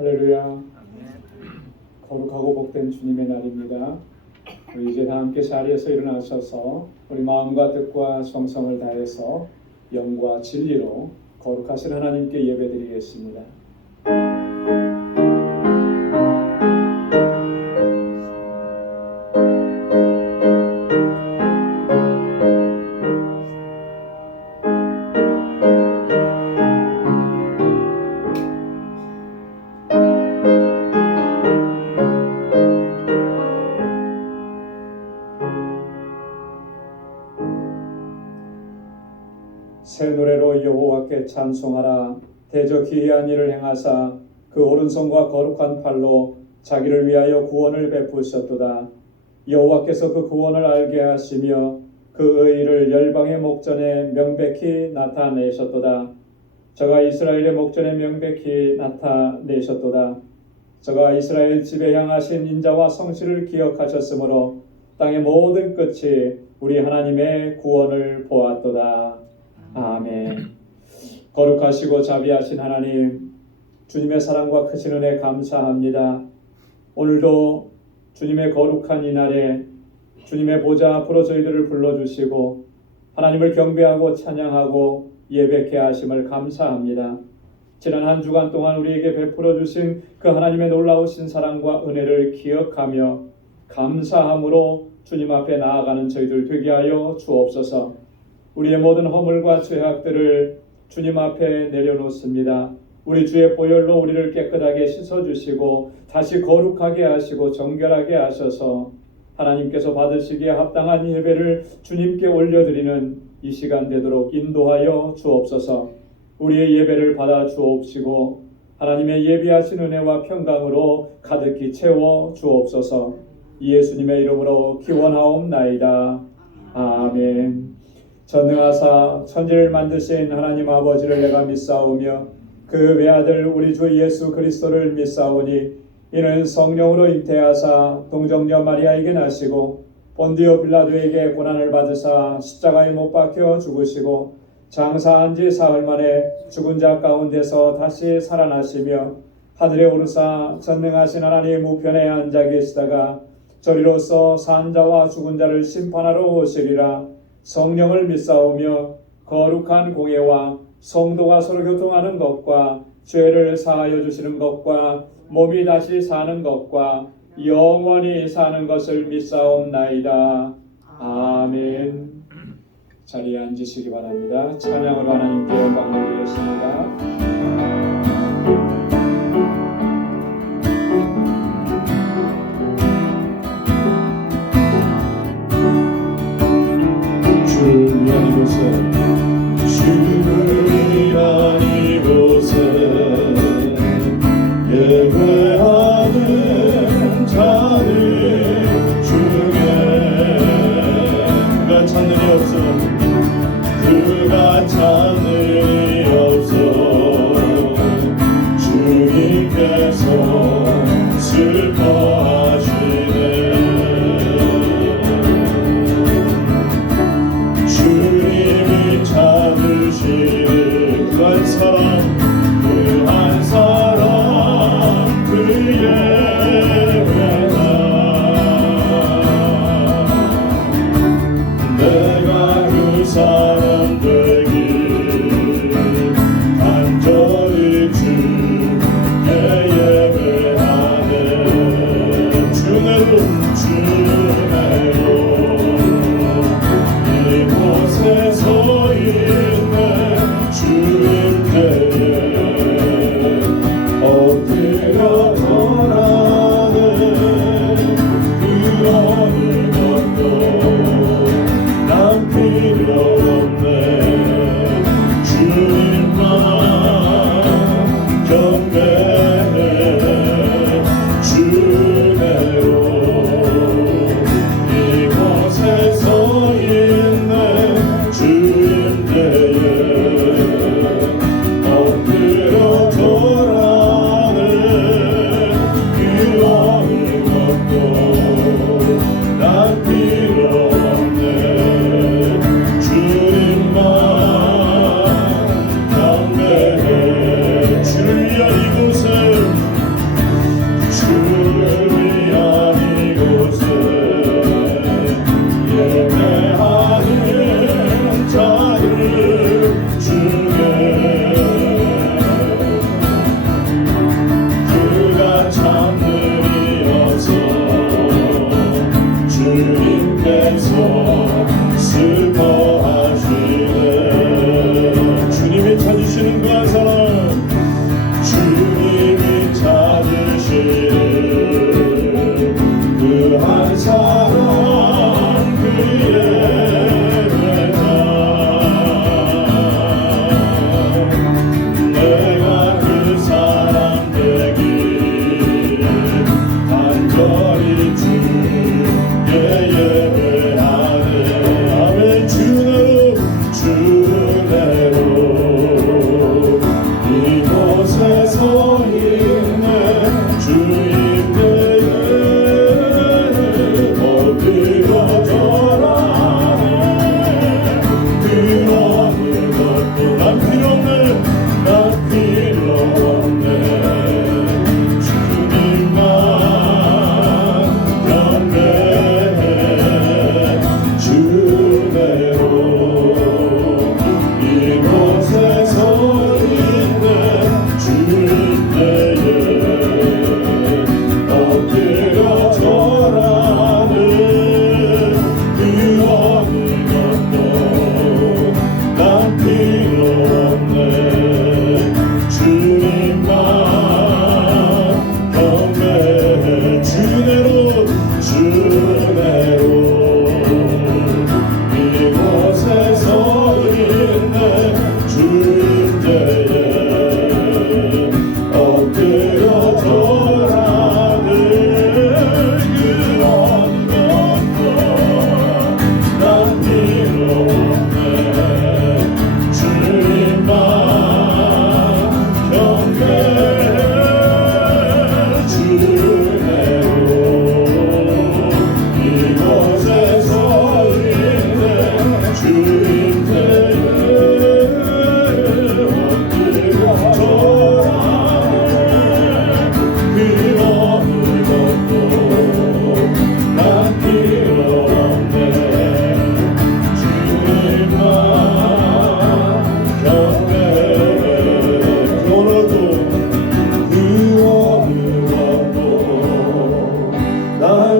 할렐루야. 거룩하고 복된 주님의 날입니다. 우리 이제 다 함께 자리에서 일어나셔서 우리 마음과 뜻과 정성을 다해서 영과 진리로 거룩하신 하나님께 예배드리겠습니다. 새 노래로 여호와께 찬송하라. 대저 기이한 일을 행하사 그 오른손과 거룩한 팔로 자기를 위하여 구원을 베푸셨도다. 여호와께서 그 구원을 알게 하시며 그 의의를 열방의 목전에 명백히 나타내셨도다. 저가 이스라엘의 목전에 명백히 나타내셨도다. 저가 이스라엘 집에 향하신 인자와 성실을 기억하셨으므로 땅의 모든 끝이 우리 하나님의 구원을 보았도다. 아멘. 거룩하시고 자비하신 하나님, 주님의 사랑과 크신 은혜 감사합니다. 오늘도 주님의 거룩한 이날에 주님의 보좌 앞으로 저희들을 불러주시고 하나님을 경배하고 찬양하고 예배케 하심을 감사합니다. 지난 한 주간 동안 우리에게 베풀어 주신 그 하나님의 놀라우신 사랑과 은혜를 기억하며 감사함으로 주님 앞에 나아가는 저희들 되게 하여 주옵소서. 우리의 모든 허물과 죄악들을 주님 앞에 내려놓습니다. 우리 주의 보혈로 우리를 깨끗하게 씻어주시고 다시 거룩하게 하시고 정결하게 하셔서 하나님께서 받으시기에 합당한 예배를 주님께 올려드리는 이 시간 되도록 인도하여 주옵소서. 우리의 예배를 받아 주옵시고 하나님의 예비하신 은혜와 평강으로 가득히 채워 주옵소서. 예수님의 이름으로 기원하옵나이다. 아멘. 전능하사 천지를 만드신 하나님 아버지를 내가 믿사오며 그 외아들 우리 주 예수 그리스도를 믿사오니 이는 성령으로 잉태하사 동정녀 마리아에게 나시고 본디오 빌라도에게 고난을 받으사 십자가에 못 박혀 죽으시고 장사한 지 사흘 만에 죽은 자 가운데서 다시 살아나시며 하늘에 오르사 전능하신 하나님 우편에 앉아 계시다가 저리로서 산 자와 죽은 자를 심판하러 오시리라. 성령을 믿사오며 거룩한 공예와 성도가 서로 교통하는 것과 죄를 사하여 주시는 것과 몸이 다시 사는 것과 영원히 사는 것을 믿사옵나이다. 아멘. 자리에 앉으시기 바랍니다. 찬양으로 하나님께 영광을 드리겠습니다. 주님이란 이곳에 예배하는 자들 중에 그가 찾는 이 없어 그가 찾는 이 없어 주님께서 슬퍼하시네. 그 한 사람 그의 배나 내가 그 사람 되길 간절히 주께 예배하네.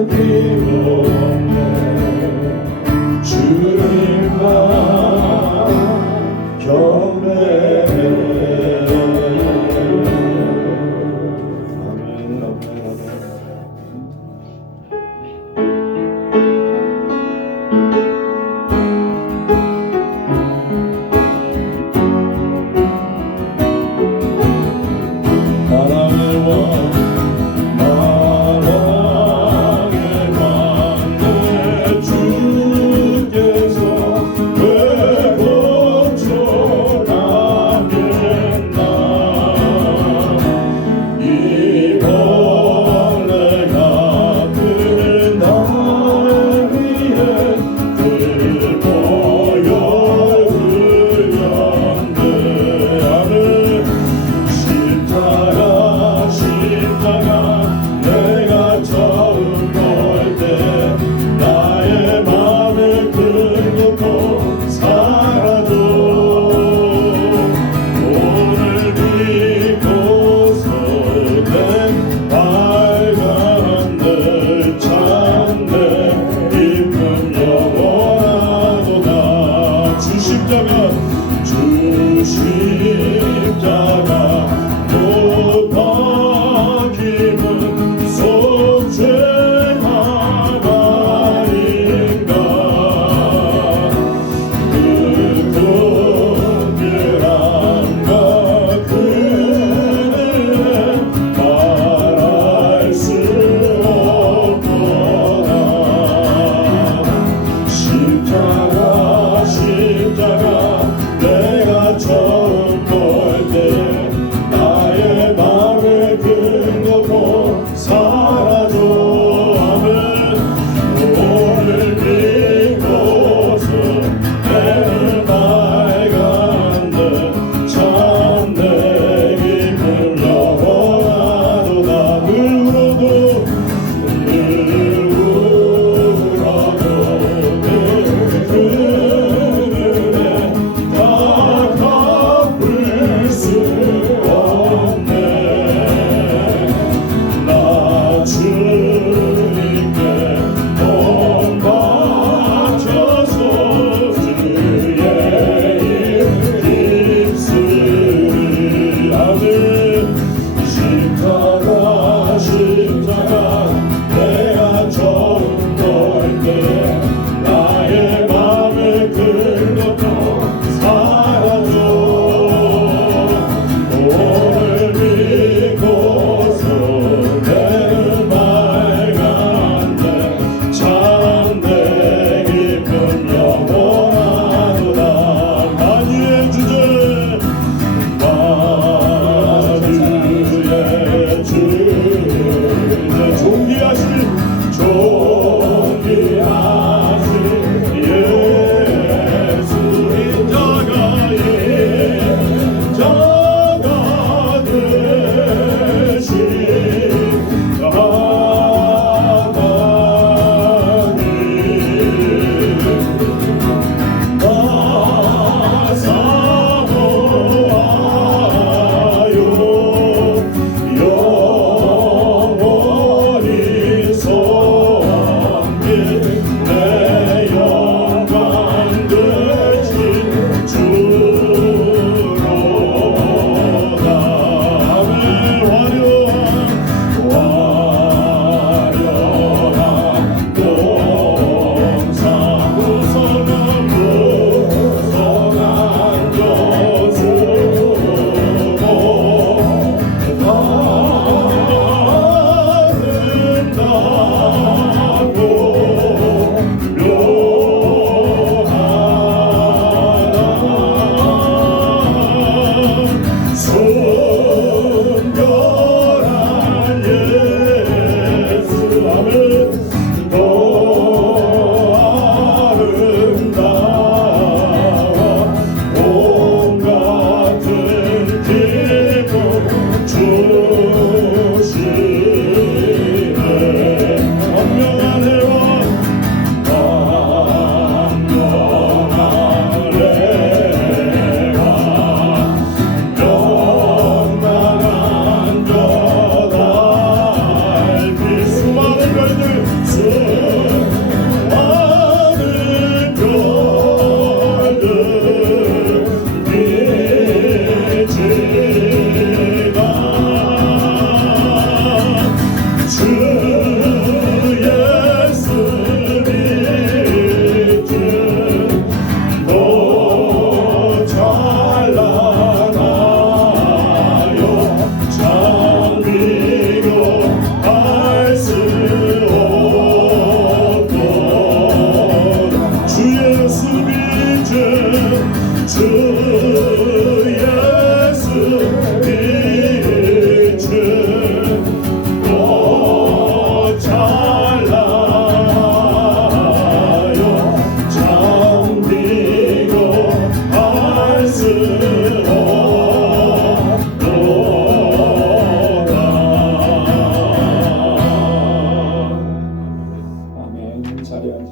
기도해 주님만 경배해. 아멘, 아멘, 아멘. 나라의 왕 주께서 왜 걱정하겠나. 이 벌레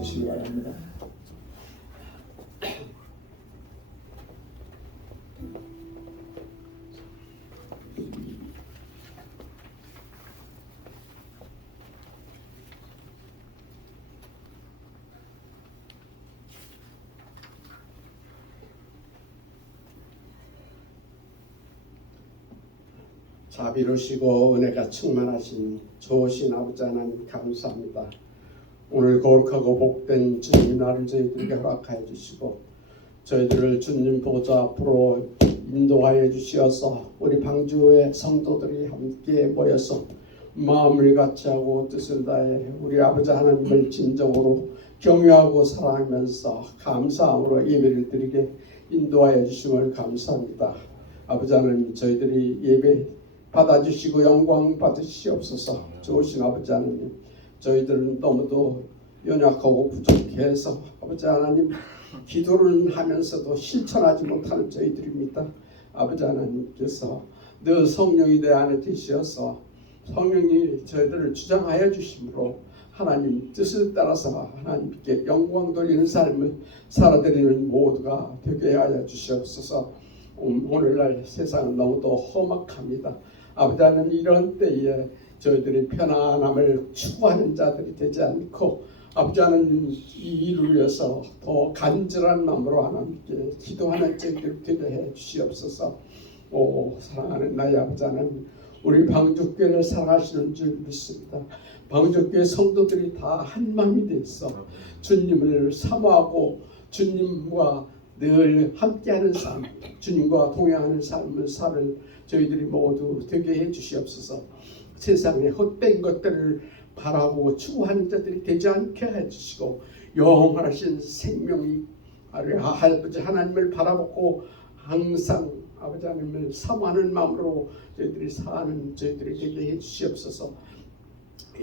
주시기 바랍니다. 자비로시고 은혜가 충만하신 좋으신 아버지 하나님 감사합니다. 오늘 거룩하고 복된 주님 날을 저희들에게 허락하여 주시고 저희들을 주님 보좌 앞으로 인도하여 주시어서 우리 방주의 성도들이 함께 모여서 마음을 같이하고 뜻을 다해 우리 아버지 하나님을 진정으로 경외하고 사랑하면서 감사함으로 예배를 드리게 인도하여 주심을 감사합니다. 아버지 하나님 저희들이 예배 받아주시고 영광 받으시옵소서. 좋으신 아버지 하나님 저희들은 너무도 연약하고 부족해서 아버지 하나님 기도를 하면서도 실천하지 못하는 저희들입니다. 아버지 하나님께서 늘 성령이 내 안에 계시어서 성령이 저희들을 주장하여 주심으로 하나님 뜻을 따라서 하나님께 영광 돌리는 삶을 살아드리는 모두가 되게 하여 주시옵소서. 오늘날 세상은 너무도 험악합니다. 아버지 하나님 이런 때에 저희들이 편안함을 추구하는 자들이 되지 않고 아버지 하나님 이 일을 위해서 더 간절한 마음으로 하나님께 기도하는 저희들 되게 해 주시옵소서. 오 사랑하는 나의 아버지 하나님 우리 방주교회를 사랑하시는 줄 믿습니다. 방주교회 성도들이 다 한 마음이 돼서 주님을 사모하고 주님과 늘 함께하는 삶, 주님과 동행하는 삶을 살 저희들이 모두 되게 해 주시옵소서. 세상의 헛된 것들을 바라고 추구하는 자들이 되지 않게 해주시고 영원하신 생명이 아버지 하나님을 바라보고 항상 아버지 하나님을 사모하는 마음으로 저희들이 사는 저희들이 되게 해 주시옵소서.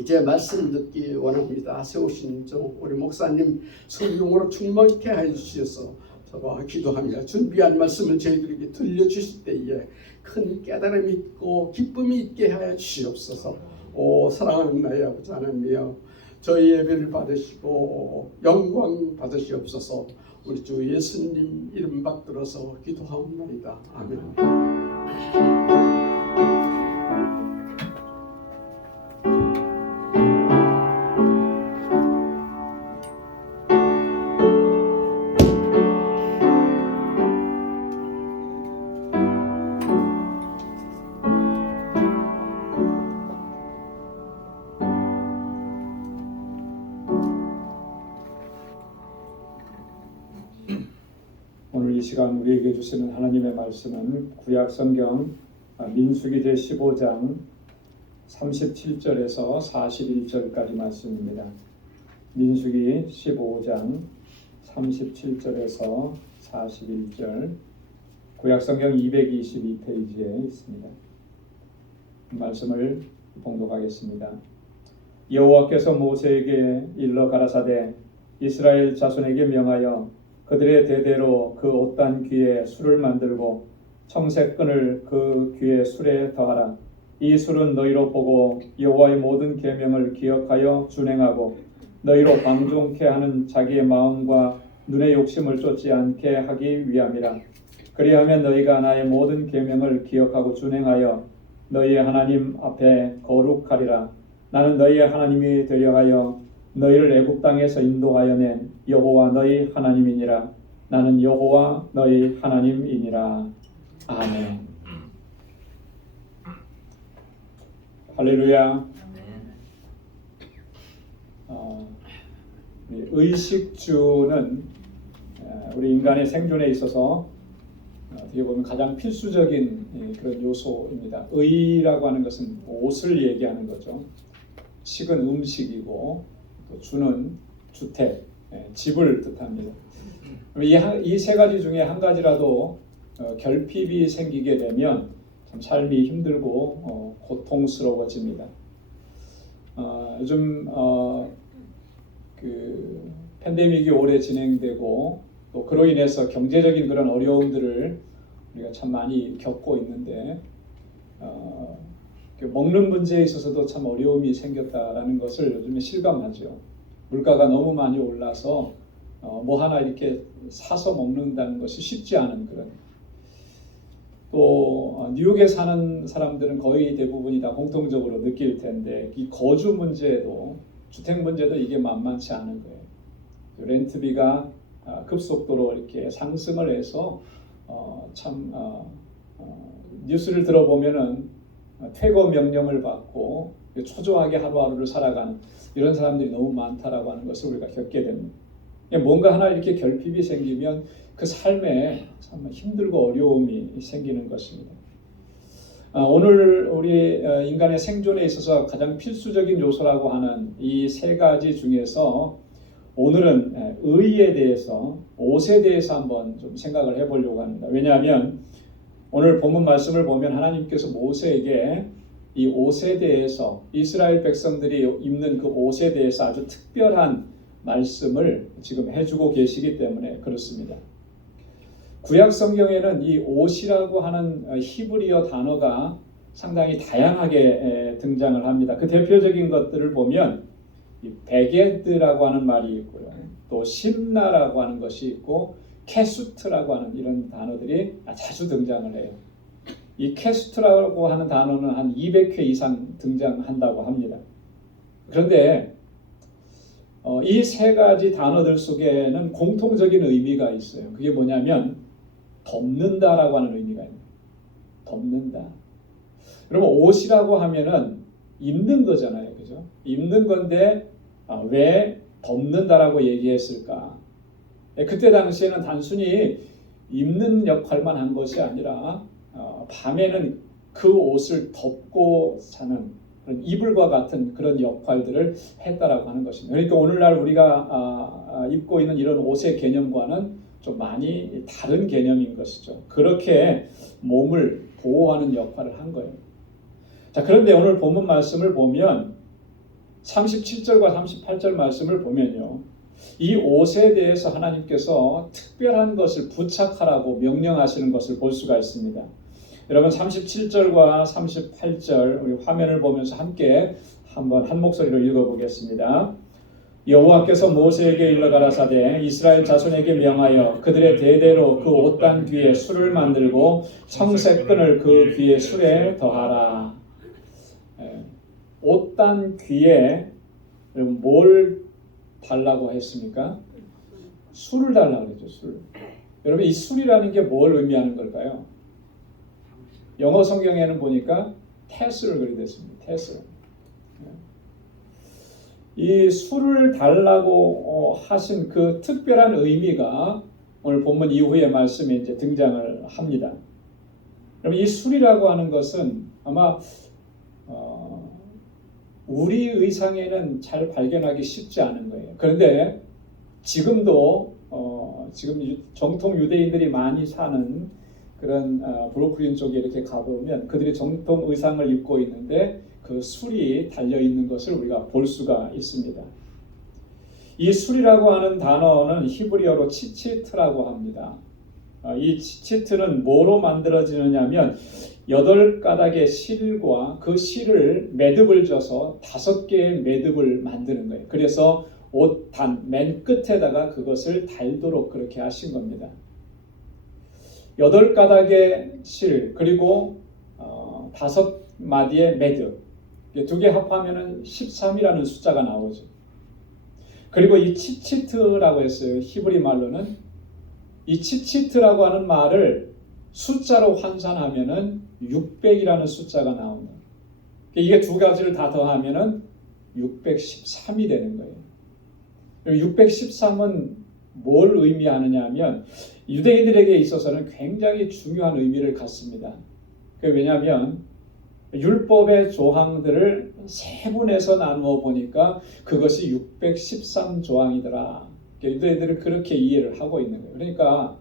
이제 말씀 듣기 원합니다. 세우신 우리 목사님 성령으로 충만케 해 주시어서 저와 기도하며 준비한 말씀을 저희들에게 들려주실 때에 큰 깨달음이 있고 기쁨이 있게 하여 주시옵소서. 오 사랑하는 나의 아버지 하나님이여 저희 예배를 받으시고 영광 받으시옵소서. 우리 주 예수님 이름 받들어서 기도하옵나이다. 아멘. 오늘 이 시간 우리에게 주시는 하나님의 말씀은 구약성경 민수기 제15장 37절에서 41절까지 말씀입니다. 민수기 15장 37절에서 41절 구약성경 222페이지에 있습니다. 말씀을 봉독하겠습니다. 여호와께서 모세에게 일러 가라사대 이스라엘 자손에게 명하여 그들의 대대로 그 옷단 귀에 술을 만들고 청색끈을 그 귀에 술에 더하라. 이 술은 너희로 보고 여호와의 모든 계명을 기억하여 준행하고 너희로 방종케 하는 자기의 마음과 눈의 욕심을 쫓지 않게 하기 위함이라. 그리하면 너희가 나의 모든 계명을 기억하고 준행하여 너희의 하나님 앞에 거룩하리라. 나는 너희의 하나님이 되려 하여 너희를 애굽 땅에서 인도하여 낸 여호와 너희 하나님이니라. 나는 여호와 너희 하나님이니라. 아멘. 할렐루야. 의식주는 우리 인간의 생존에 있어서 어떻게 보면 가장 필수적인 그런 요소입니다. 의라고 하는 것은 옷을 얘기하는 거죠. 식은 음식이고 또 주는 주택, 집을 뜻합니다. 이 세 가지 중에 한 가지라도 결핍이 생기게 되면 참 삶이 힘들고 고통스러워집니다. 요즘 그 팬데믹이 오래 진행되고 또 그로 인해서 경제적인 그런 어려움들을 우리가 참 많이 겪고 있는데 먹는 문제에 있어서도 참 어려움이 생겼다라는 것을 요즘에 실감하죠. 물가가 너무 많이 올라서 뭐 하나 이렇게 사서 먹는다는 것이 쉽지 않은 그런. 또 뉴욕에 사는 사람들은 거의 대부분이 다 공통적으로 느낄 텐데 이 거주 문제도 주택 문제도 이게 만만치 않은 거예요. 렌트비가 급속도로 이렇게 상승을 해서 뉴스를 들어보면은 퇴거 명령을 받고 초조하게 하루하루를 살아가는 이런 사람들이 너무 많다라고 하는 것을 우리가 겪게 됩니다. 뭔가 하나 이렇게 결핍이 생기면 그 삶에 참 힘들고 어려움이 생기는 것입니다. 오늘 우리 인간의 생존에 있어서 가장 필수적인 요소라고 하는 이 세 가지 중에서 오늘은 의에 대해서, 옷에 대해서 한번 좀 생각을 해보려고 합니다. 왜냐하면 오늘 본문 말씀을 보면 하나님께서 모세에게 이 옷에 대해서, 이스라엘 백성들이 입는 그 옷에 대해서 아주 특별한 말씀을 지금 해주고 계시기 때문에 그렇습니다. 구약 성경에는 이 옷이라고 하는 히브리어 단어가 상당히 다양하게 등장을 합니다. 그 대표적인 것들을 보면 베게드라고 하는 말이 있고요. 또 심나라고 하는 것이 있고 캐수트라고 하는 이런 단어들이 자주 등장을 해요. 이 캐수트라고 하는 단어는 한 200회 이상 등장한다고 합니다. 그런데 이 세 가지 단어들 속에는 공통적인 의미가 있어요. 그게 뭐냐면 덮는다라고 하는 의미가 있는 거예요. 덮는다. 그러면 옷이라고 하면은 입는 거잖아요, 그죠? 입는 건데 왜 덮는다라고 얘기했을까? 그때 당시에는 단순히 입는 역할만 한 것이 아니라 밤에는 그 옷을 덮고 사는 그런 이불과 같은 그런 역할들을 했다라고 하는 것입니다. 그러니까 오늘날 우리가 입고 있는 이런 옷의 개념과는 좀 많이 다른 개념인 것이죠. 그렇게 몸을 보호하는 역할을 한 거예요. 자, 그런데 오늘 본문 말씀을 보면 37절과 38절 말씀을 보면요. 이 옷에 대해서 하나님께서 특별한 것을 부착하라고 명령하시는 것을 볼 수가 있습니다. 여러분 37절과 38절 우리 화면을 보면서 함께 한번 한 목소리로 읽어보겠습니다. 여호와께서 모세에게 일러 가라사대 이스라엘 자손에게 명하여 그들의 대대로 그 옷단 뒤에 술을 만들고 청색 끈을 그 뒤에 술에 더하라. 옷단 귀에 뭘 달라고 했습니까? 술을 달라고 했죠. 술. 여러분 이 술이라는 게 뭘 의미하는 걸까요? 영어 성경에는 보니까 테스를 그리게 됐습니다. 테스. 이 술을 달라고 하신 그 특별한 의미가 오늘 본문 이후의 말씀에 이제 등장을 합니다. 그럼 이 술이라고 하는 것은 아마 우리 의상에는 잘 발견하기 쉽지 않은 거예요. 그런데 지금도 지금 정통 유대인들이 많이 사는 그런 브루클린 쪽에 이렇게 가보면 그들이 정통 의상을 입고 있는데 그 술이 달려 있는 것을 우리가 볼 수가 있습니다. 이 술이라고 하는 단어는 히브리어로 치치트라고 합니다. 이 치치트는 뭐로 만들어지느냐면 8가닥의 실과 그 실을 매듭을 져서 5개의 매듭을 만드는 거예요. 그래서 옷단 맨 끝에다가 그것을 달도록 그렇게 하신 겁니다. 8가닥의 실 그리고 5마디의 매듭 2개 합하면 13이라는 숫자가 나오죠. 그리고 이 치치트라고 했어요. 히브리 말로는 이 치치트라고 하는 말을 숫자로 환산하면은 600이라는 숫자가 나옵니다. 이게 두 가지를 다 더하면은 613이 되는 거예요. 613은 뭘 의미하느냐 하면 유대인들에게 있어서는 굉장히 중요한 의미를 갖습니다. 왜냐하면 율법의 조항들을 세분해서 나누어 보니까 그것이 613조항이더라. 유대인들은 그렇게 이해를 하고 있는 거예요. 그러니까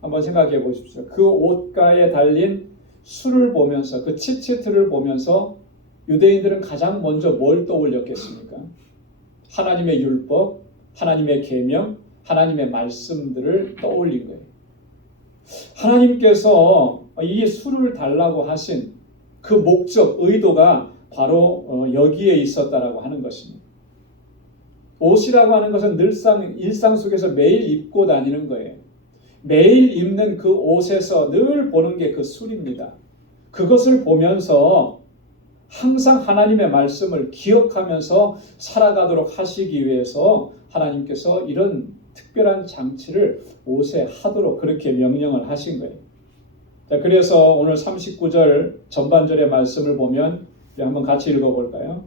한번 생각해 보십시오. 그 옷가에 달린 술을 보면서 그 치치트를 보면서 유대인들은 가장 먼저 뭘 떠올렸겠습니까? 하나님의 율법, 하나님의 계명, 하나님의 말씀들을 떠올린 거예요. 하나님께서 이 술을 달라고 하신 그 목적, 의도가 바로 여기에 있었다라고 하는 것입니다. 옷이라고 하는 것은 늘상 일상 속에서 매일 입고 다니는 거예요. 매일 입는 그 옷에서 늘 보는 게 그 술입니다. 그것을 보면서 항상 하나님의 말씀을 기억하면서 살아가도록 하시기 위해서 하나님께서 이런 특별한 장치를 옷에 하도록 그렇게 명령을 하신 거예요. 자, 그래서 오늘 39절 전반절의 말씀을 보면 한번 같이 읽어볼까요?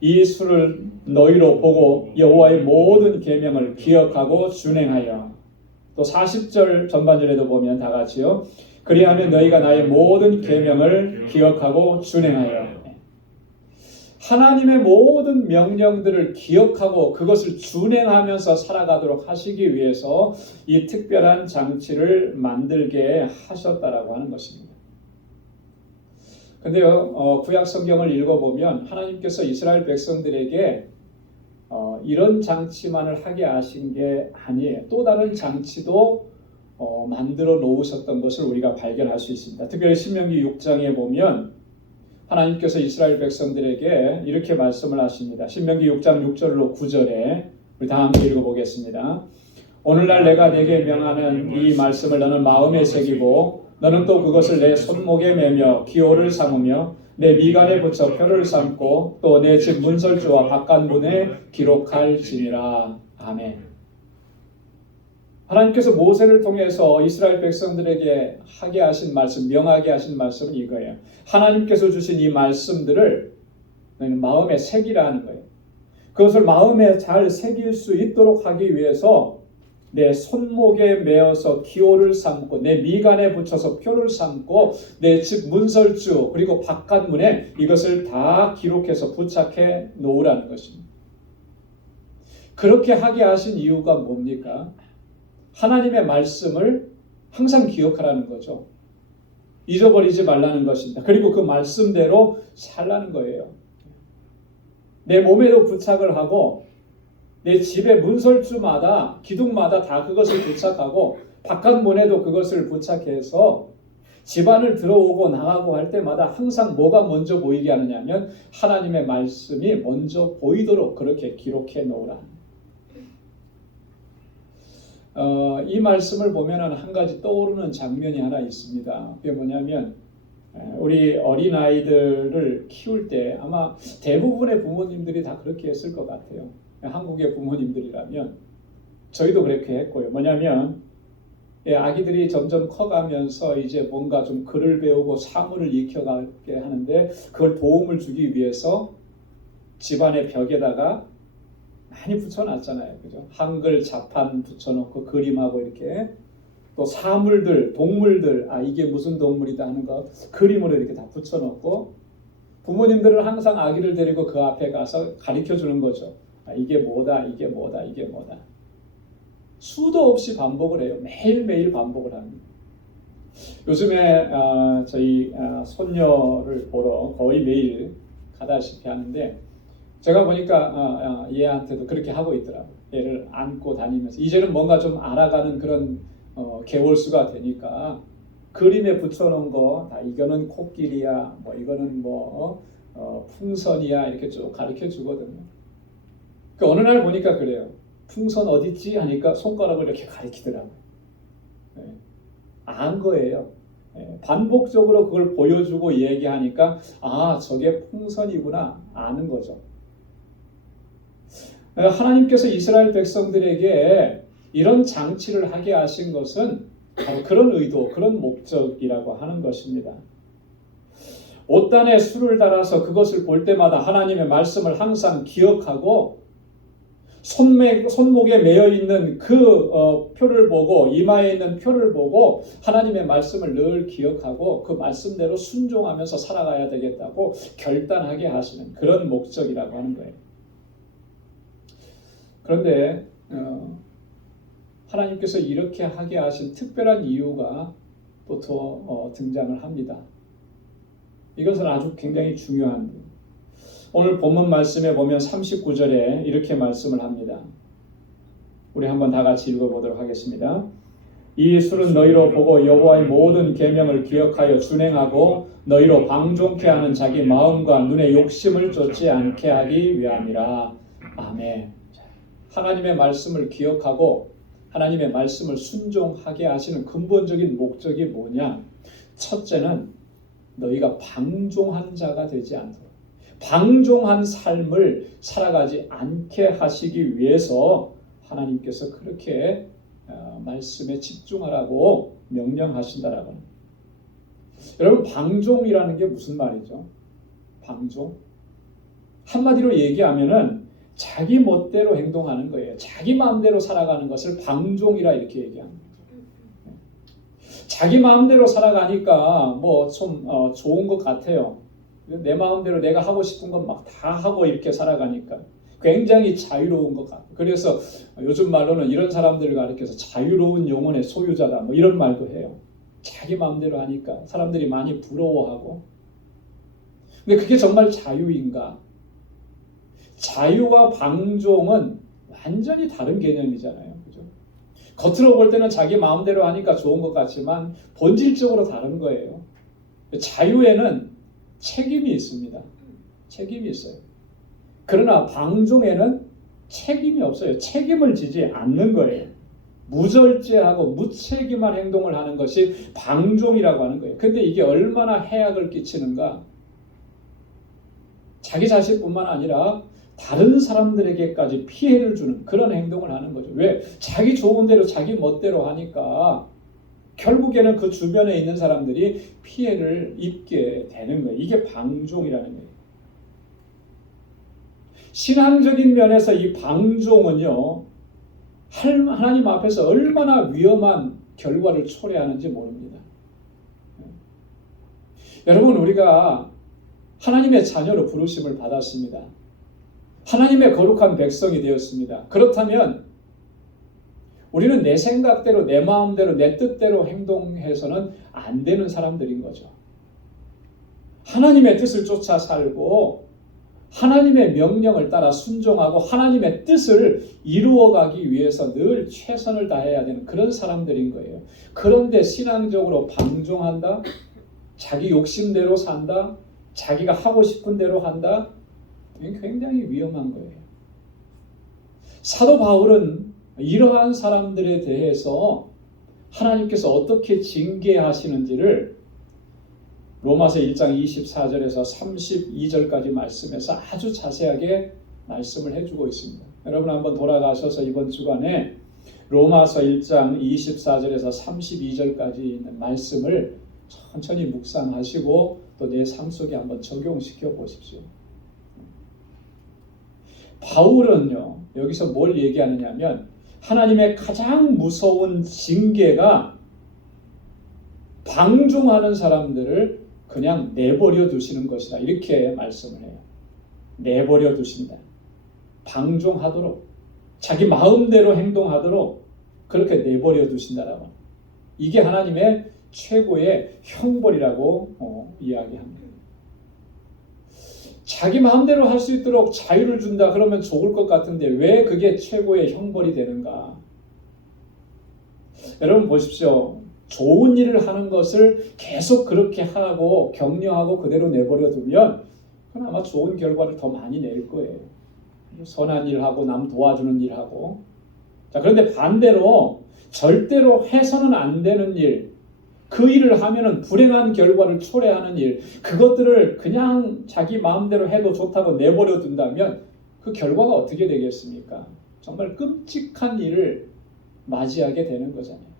이 술을 너희로 보고 여호와의 모든 계명을 기억하고 준행하여. 또 40절 전반절에도 보면 다 같이요. 그리하면 너희가 나의 모든 계명을 기억하고 준행하여. 하나님의 모든 명령들을 기억하고 그것을 준행하면서 살아가도록 하시기 위해서 이 특별한 장치를 만들게 하셨다라고 하는 것입니다. 근데요, 구약 성경을 읽어보면 하나님께서 이스라엘 백성들에게 이런 장치만을 하게 하신 게 아니에요. 또 다른 장치도 만들어 놓으셨던 것을 우리가 발견할 수 있습니다. 특별히 신명기 6장에 보면 하나님께서 이스라엘 백성들에게 이렇게 말씀을 하십니다. 신명기 6장 6절로 9절에 우리 다 함께 읽어보겠습니다. 오늘날 내가 네게 명하는 이 말씀을 너는 마음에 새기고 너는 또 그것을 내 손목에 매며 기호를 삼으며 내 미간에 붙여 표를 삼고 또 내 집 문설주와 바깥문에 기록할지니라. 아멘. 하나님께서 모세를 통해서 이스라엘 백성들에게 하게 하신 말씀, 명하게 하신 말씀은 이거예요. 하나님께서 주신 이 말씀들을 너희는 마음에 새기라는 거예요. 그것을 마음에 잘 새길 수 있도록 하기 위해서 내 손목에 매어서 기호를 삼고 내 미간에 붙여서 표를 삼고 내 집 문설주 그리고 바깥문에 이것을 다 기록해서 부착해 놓으라는 것입니다. 그렇게 하게 하신 이유가 뭡니까? 하나님의 말씀을 항상 기억하라는 거죠. 잊어버리지 말라는 것입니다. 그리고 그 말씀대로 살라는 거예요. 내 몸에도 부착을 하고 내 집의 문설주마다 기둥마다 다 그것을 부착하고 바깥 문에도 그것을 부착해서 집안을 들어오고 나가고 할 때마다 항상 뭐가 먼저 보이게 하느냐면 하나님의 말씀이 먼저 보이도록 그렇게 기록해 놓으라. 이 말씀을 보면은 한 가지 떠오르는 장면이 하나 있습니다. 그게 뭐냐면 우리 어린아이들을 키울 때 아마 대부분의 부모님들이 다 그렇게 했을 것 같아요. 한국의 부모님들이라면 저희도 그렇게 했고요. 뭐냐면 아기들이 점점 커가면서 이제 뭔가 좀 글을 배우고 사물을 익혀가게 하는데 그걸 도움을 주기 위해서 집안의 벽에다가 많이 붙여놨잖아요. 그죠? 한글 자판 붙여놓고 그림하고 이렇게 또 사물들, 동물들, 이게 무슨 동물이다 하는 거 그림으로 이렇게 다 붙여놓고 부모님들은 항상 아기를 데리고 그 앞에 가서 가르쳐 주는 거죠. 이게 뭐다, 이게 뭐다, 이게 뭐다. 수도 없이 반복을 해요. 매일매일 반복을 합니다. 요즘에 저희 손녀를 보러 거의 매일 가다시피 하는데 제가 보니까 얘한테도 그렇게 하고 있더라고요. 얘를 안고 다니면서 이제는 뭔가 좀 알아가는 그런 개월수가 되니까 그림에 붙여놓은 거 다 이거는 코끼리야, 뭐 이거는 풍선이야 이렇게 쭉 가르쳐 주거든요. 그 어느 날 보니까 그래요. 풍선 어딨지 하니까 손가락을 이렇게 가리키더라고요. 안 거예요. 반복적으로 그걸 보여주고 얘기하니까 저게 풍선이구나 아는 거죠. 하나님께서 이스라엘 백성들에게 이런 장치를 하게 하신 것은 바로 그런 의도, 그런 목적이라고 하는 것입니다. 옷단에 술을 달아서 그것을 볼 때마다 하나님의 말씀을 항상 기억하고 손목에 매여 있는 그 표를 보고 이마에 있는 표를 보고 하나님의 말씀을 늘 기억하고 그 말씀대로 순종하면서 살아가야 되겠다고 결단하게 하시는 그런 목적이라고 하는 거예요. 그런데 하나님께서 이렇게 하게 하신 특별한 이유가 또 더 등장을 합니다. 이것은 아주 굉장히 중요한 오늘 본문 말씀에 보면 39절에 이렇게 말씀을 합니다. 우리 한번 다 같이 읽어보도록 하겠습니다. 이 술은 너희로 보고 여호와의 모든 계명을 기억하여 준행하고 너희로 방종케 하는 자기 마음과 눈의 욕심을 쫓지 않게 하기 위함이라. 아멘. 하나님의 말씀을 기억하고 하나님의 말씀을 순종하게 하시는 근본적인 목적이 뭐냐? 첫째는 너희가 방종한 자가 되지 않도록, 방종한 삶을 살아가지 않게 하시기 위해서 하나님께서 그렇게 말씀에 집중하라고 명령하신다라고 합니다. 여러분, 방종이라는 게 무슨 말이죠? 방종? 한마디로 얘기하면은 자기 멋대로 행동하는 거예요. 자기 마음대로 살아가는 것을 방종이라 이렇게 얘기합니다. 자기 마음대로 살아가니까 뭐 좀 좋은 것 같아요. 내 마음대로 내가 하고 싶은 건 막 다 하고 이렇게 살아가니까 굉장히 자유로운 것 같아요. 그래서 요즘 말로는 이런 사람들을 가리켜서 자유로운 영혼의 소유자다 뭐 이런 말도 해요. 자기 마음대로 하니까 사람들이 많이 부러워하고. 근데 그게 정말 자유인가? 자유와 방종은 완전히 다른 개념이잖아요. 그죠? 겉으로 볼 때는 자기 마음대로 하니까 좋은 것 같지만 본질적으로 다른 거예요. 자유에는 책임이 있습니다. 책임이 있어요. 그러나 방종에는 책임이 없어요. 책임을 지지 않는 거예요. 무절제하고 무책임한 행동을 하는 것이 방종이라고 하는 거예요. 근데 이게 얼마나 해악을 끼치는가? 자기 자신뿐만 아니라 다른 사람들에게까지 피해를 주는 그런 행동을 하는 거죠. 왜? 자기 좋은 대로 자기 멋대로 하니까 결국에는 그 주변에 있는 사람들이 피해를 입게 되는 거예요. 이게 방종이라는 거예요. 신앙적인 면에서 이 방종은요, 하나님 앞에서 얼마나 위험한 결과를 초래하는지 모릅니다. 여러분, 우리가 하나님의 자녀로 부르심을 받았습니다. 하나님의 거룩한 백성이 되었습니다. 그렇다면 우리는 내 생각대로, 내 마음대로, 내 뜻대로 행동해서는 안 되는 사람들인 거죠. 하나님의 뜻을 쫓아 살고 하나님의 명령을 따라 순종하고 하나님의 뜻을 이루어가기 위해서 늘 최선을 다해야 되는 그런 사람들인 거예요. 그런데 신앙적으로 방종한다, 자기 욕심대로 산다, 자기가 하고 싶은 대로 한다, 이게 굉장히 위험한 거예요. 사도 바울은 이러한 사람들에 대해서 하나님께서 어떻게 징계하시는지를 로마서 1장 24절에서 32절까지 말씀에서 아주 자세하게 말씀을 해주고 있습니다. 여러분 한번 돌아가셔서 이번 주간에 로마서 1장 24절에서 32절까지 있는 말씀을 천천히 묵상하시고 또 내 삶 속에 한번 적용시켜 보십시오. 바울은요, 여기서 뭘 얘기하느냐 하면 하나님의 가장 무서운 징계가 방종하는 사람들을 그냥 내버려 두시는 것이다, 이렇게 말씀을 해요. 내버려 두신다. 방종하도록, 자기 마음대로 행동하도록 그렇게 내버려 두신다라고. 이게 하나님의 최고의 형벌이라고 이야기합니다. 자기 마음대로 할 수 있도록 자유를 준다 그러면 좋을 것 같은데 왜 그게 최고의 형벌이 되는가? 여러분 보십시오. 좋은 일을 하는 것을 계속 그렇게 하고 격려하고 그대로 내버려 두면 그건 아마 좋은 결과를 더 많이 낼 거예요. 선한 일하고 남 도와주는 일하고. 자, 그런데 반대로 절대로 해서는 안 되는 일, 그 일을 하면은 불행한 결과를 초래하는 일, 그것들을 그냥 자기 마음대로 해도 좋다고 내버려 둔다면 그 결과가 어떻게 되겠습니까? 정말 끔찍한 일을 맞이하게 되는 거잖아요.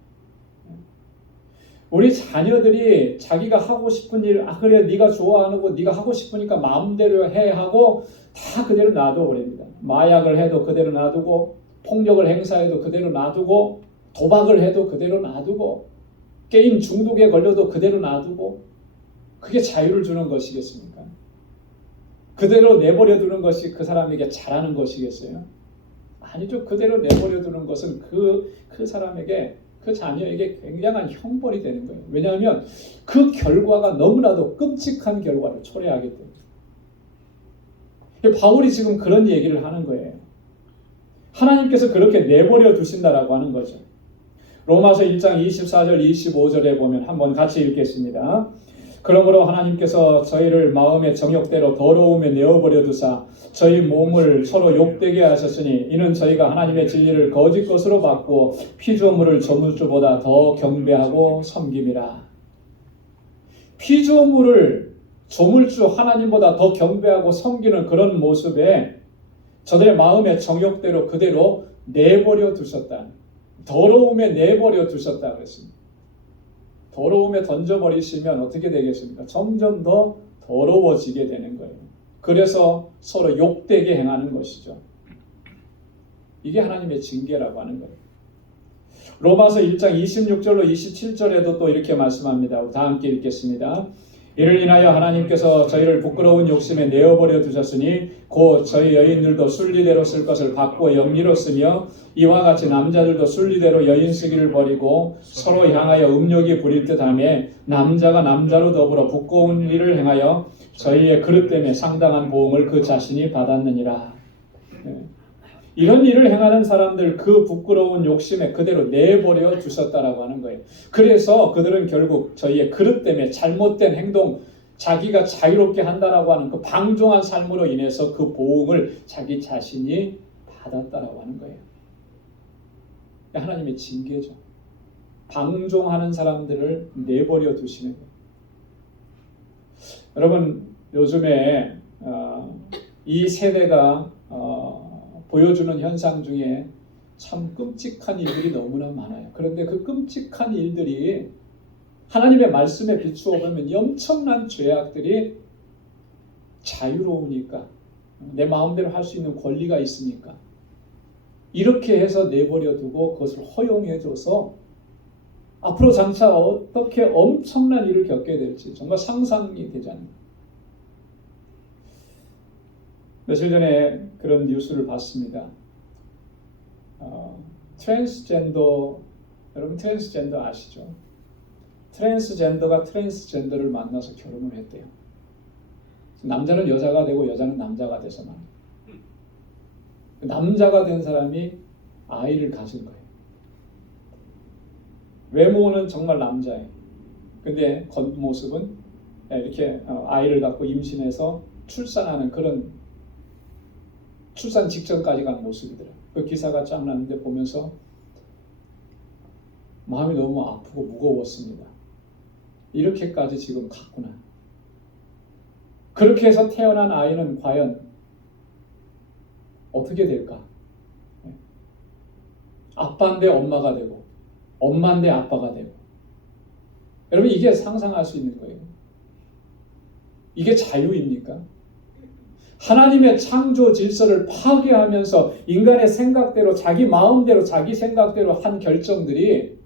우리 자녀들이 자기가 하고 싶은 일, 그래 네가 좋아하는 거 네가 하고 싶으니까 마음대로 해 하고 다 그대로 놔둬버립니다. 마약을 해도 그대로 놔두고, 폭력을 행사해도 그대로 놔두고, 도박을 해도 그대로 놔두고, 게임 중독에 걸려도 그대로 놔두고, 그게 자유를 주는 것이겠습니까? 그대로 내버려 두는 것이 그 사람에게 잘하는 것이겠어요? 아니죠. 그대로 내버려 두는 것은 그 사람에게, 그 자녀에게 굉장한 형벌이 되는 거예요. 왜냐하면 그 결과가 너무나도 끔찍한 결과를 초래하기 때문에. 바울이 지금 그런 얘기를 하는 거예요. 하나님께서 그렇게 내버려 두신다라고 하는 거죠. 로마서 1장 24절 25절에 보면 한번 같이 읽겠습니다. 그러므로 하나님께서 저희를 마음의 정욕대로 더러움에 내어버려 두사 저희 몸을 서로 욕되게 하셨으니 이는 저희가 하나님의 진리를 거짓 것으로 받고 피조물을 조물주보다 더 경배하고 섬김이라. 피조물을 조물주 하나님보다 더 경배하고 섬기는 그런 모습에 저들의 마음의 정욕대로 그대로 내버려 두셨다. 더러움에 내버려 두셨다 그랬습니다. 더러움에 던져버리시면 어떻게 되겠습니까? 점점 더 더러워지게 되는 거예요. 그래서 서로 욕되게 행하는 것이죠. 이게 하나님의 징계라고 하는 거예요. 로마서 1장 26절로 27절에도 또 이렇게 말씀합니다. 다 함께 읽겠습니다. 이를 인하여 하나님께서 저희를 부끄러운 욕심에 내어버려 두셨으니 곧 저희 여인들도 순리대로 쓸 것을 바꾸어 영리로 쓰며 이와 같이 남자들도 순리대로 여인 쓰기를 버리고 서로 향하여 음욕이 부릴 듯하며 남자가 남자로 더불어 부끄러운 일을 행하여 저희의 그릇 때문에 상당한 보응을 그 자신이 받았느니라. 이런 일을 행하는 사람들 그 부끄러운 욕심에 그대로 내버려 두셨다라고 하는 거예요. 그래서 그들은 결국 저희의 그릇 때문에 잘못된 행동, 자기가 자유롭게 한다라고 하는 그 방종한 삶으로 인해서 그 보응을 자기 자신이 받았다라고 하는 거예요. 하나님의 징계죠. 방종하는 사람들을 내버려 두시는 거예요. 여러분, 요즘에 이 세대가 보여주는 현상 중에 참 끔찍한 일들이 너무나 많아요. 그런데 그 끔찍한 일들이 하나님의 말씀에 비추어 보면 엄청난 죄악들이 자유로우니까, 내 마음대로 할 수 있는 권리가 있으니까 이렇게 해서 내버려 두고 그것을 허용해줘서 앞으로 장차 어떻게 엄청난 일을 겪게 될지 정말 상상이 되지 않습니다. 며칠 전에 그런 뉴스를 봤습니다. 트랜스젠더, 여러분 트랜스젠더 아시죠? 트랜스젠더가 트랜스젠더를 만나서 결혼을 했대요. 남자는 여자가 되고 여자는 남자가 돼서 말이에요. 남자가 된 사람이 아이를 가진 거예요. 외모는 정말 남자예요. 근데 겉모습은 이렇게 아이를 갖고 임신해서 출산하는 그런 출산 직전까지 간 모습이더라고요. 그 기사가 쫙 났는데 보면서 마음이 너무 아프고 무거웠습니다. 이렇게까지 지금 갔구나. 그렇게 해서 태어난 아이는 과연 어떻게 될까? 아빠인데 엄마가 되고 엄마인데 아빠가 되고, 여러분 이게 상상할 수 있는 거예요. 이게 자유입니까? 하나님의 창조 질서를 파괴하면서 인간의 생각대로 자기 마음대로 자기 생각대로 한 결정들이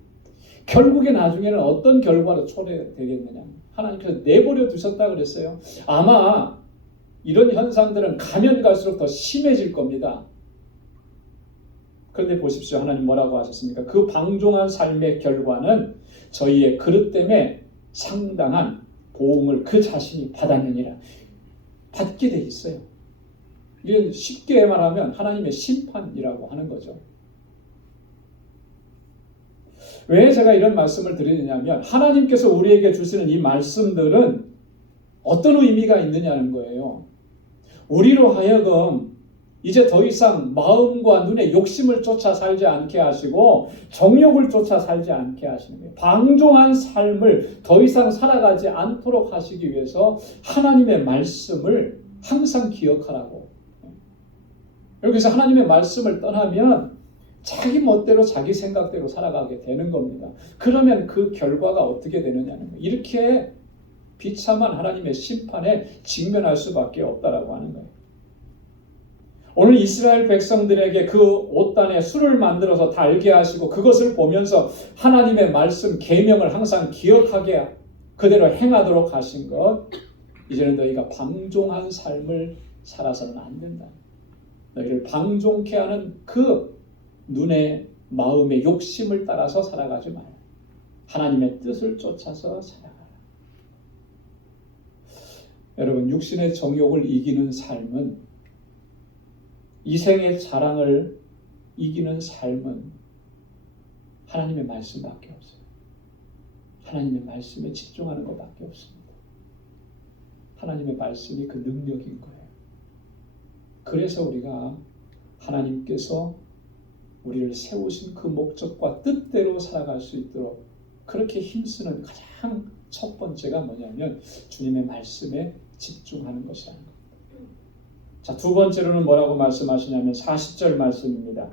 결국에 나중에는 어떤 결과로 초래되겠느냐. 하나님께서 내버려 두셨다 그랬어요. 아마 이런 현상들은 가면 갈수록 더 심해질 겁니다. 그런데 보십시오. 하나님 뭐라고 하셨습니까? 그 방종한 삶의 결과는 저희의 그릇 때문에 상당한 보응을 그 자신이 받았느니라. 받게 돼 있어요. 이건 쉽게 말하면 하나님의 심판이라고 하는 거죠. 왜 제가 이런 말씀을 드리느냐면 하나님께서 우리에게 주시는 이 말씀들은 어떤 의미가 있느냐는 거예요. 우리로 하여금 이제 더 이상 마음과 눈의 욕심을 쫓아 살지 않게 하시고 정욕을 쫓아 살지 않게 하시는 거예요. 방종한 삶을 더 이상 살아가지 않도록 하시기 위해서 하나님의 말씀을 항상 기억하라고. 여기서 하나님의 말씀을 떠나면 자기 멋대로 자기 생각대로 살아가게 되는 겁니다. 그러면 그 결과가 어떻게 되느냐는 거예요. 이렇게 비참한 하나님의 심판에 직면할 수밖에 없다라고 하는 거예요. 오늘 이스라엘 백성들에게 그 옷단에 술을 만들어서 달게 하시고 그것을 보면서 하나님의 말씀 계명을 항상 기억하게 그대로 행하도록 하신 것, 이제는 너희가 방종한 삶을 살아서는 안 된다. 너희를 방종케 하는 그 눈의 마음의 욕심을 따라서 살아가지 마라. 하나님의 뜻을 쫓아서 살아가라. 여러분, 육신의 정욕을 이기는 삶은, 이생의 자랑을 이기는 삶은 하나님의 말씀밖에 없어요. 하나님의 말씀에 집중하는 것밖에 없습니다. 하나님의 말씀이 그 능력인 거예요. 그래서 우리가 하나님께서 우리를 세우신 그 목적과 뜻대로 살아갈 수 있도록 그렇게 힘쓰는 가장 첫 번째가 뭐냐면 주님의 말씀에 집중하는 것이라는 겁니다. 자, 두 번째로는 뭐라고 말씀하시냐면 40절 말씀입니다.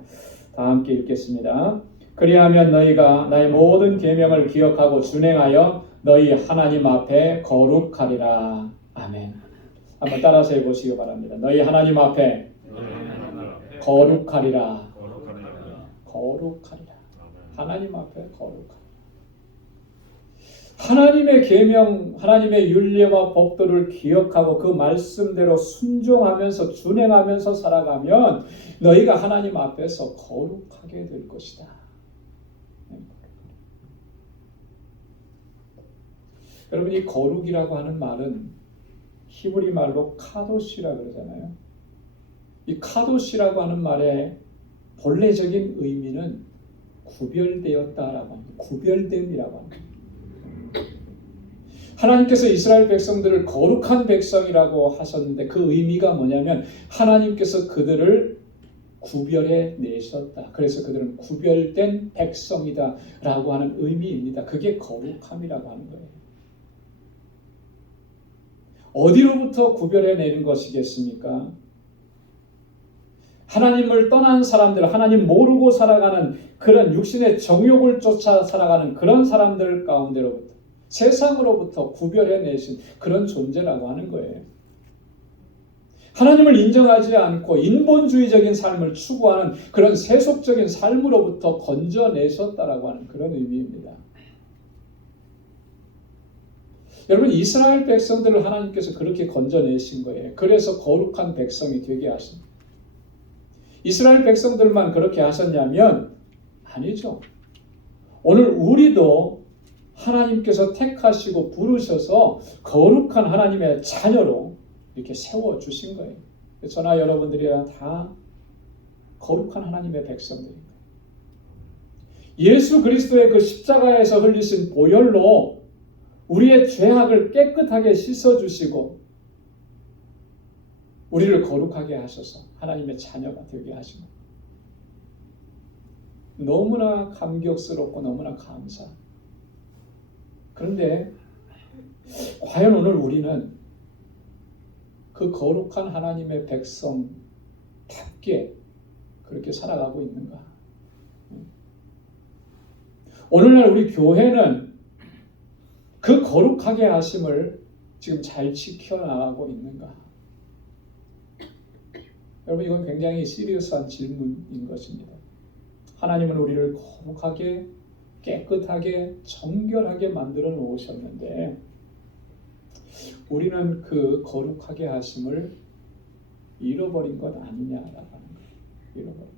다 함께 읽겠습니다. 그리하면 너희가 나의 모든 계명을 기억하고 준행하여 너희 하나님 앞에 거룩하리라. 아멘. 한번 따라서 해보시기 바랍니다. 너희 하나님 앞에 거룩하리라. 거룩하리라. 하나님 앞에 거룩하리라. 하나님의 계명, 하나님의 율례와 법도를 기억하고 그 말씀대로 순종하면서 준행하면서 살아가면 너희가 하나님 앞에서 거룩하게 될 것이다. 여러분, 이 거룩이라고 하는 말은 히브리 말로 카도시라 그러잖아요. 이 카도시라고 하는 말의 본래적인 의미는 구별되었다라고 합니다. 구별됨이라고 합니다. 하나님께서 이스라엘 백성들을 거룩한 백성이라고 하셨는데 그 의미가 뭐냐면 하나님께서 그들을 구별해 내셨다. 그래서 그들은 구별된 백성이다 라고 하는 의미입니다. 그게 거룩함이라고 하는 거예요. 어디로부터 구별해 내는 것이겠습니까? 하나님을 떠난 사람들, 하나님 모르고 살아가는 그런 육신의 정욕을 쫓아 살아가는 그런 사람들 가운데로부터 세상으로부터 구별해 내신 그런 존재라고 하는 거예요. 하나님을 인정하지 않고 인본주의적인 삶을 추구하는 그런 세속적인 삶으로부터 건져내셨다라고 하는 그런 의미입니다. 여러분, 이스라엘 백성들을 하나님께서 그렇게 건져내신 거예요. 그래서 거룩한 백성이 되게 하십니다. 이스라엘 백성들만 그렇게 하셨냐면 아니죠. 오늘 우리도 하나님께서 택하시고 부르셔서 거룩한 하나님의 자녀로 이렇게 세워주신 거예요. 저나 여러분들이랑 다 거룩한 하나님의 백성들입니다. 예수 그리스도의 그 십자가에서 흘리신 보혈로 우리의 죄악을 깨끗하게 씻어주시고 우리를 거룩하게 하셔서 하나님의 자녀가 되게 하신 겁니다. 너무나 감격스럽고 너무나 감사. 그런데 과연 오늘 우리는 그 거룩한 하나님의 백성답게 그렇게 살아가고 있는가? 오늘날 우리 교회는 그 거룩하게 하심을 지금 잘 지켜나가고 있는가? 여러분, 이건 굉장히 시리어스한 질문인 것입니다. 하나님은 우리를 거룩하게, 깨끗하게, 정결하게 만들어 놓으셨는데 우리는 그 거룩하게 하심을 잃어버린 것 아니냐라고 하는 거예요. 잃어버린 것.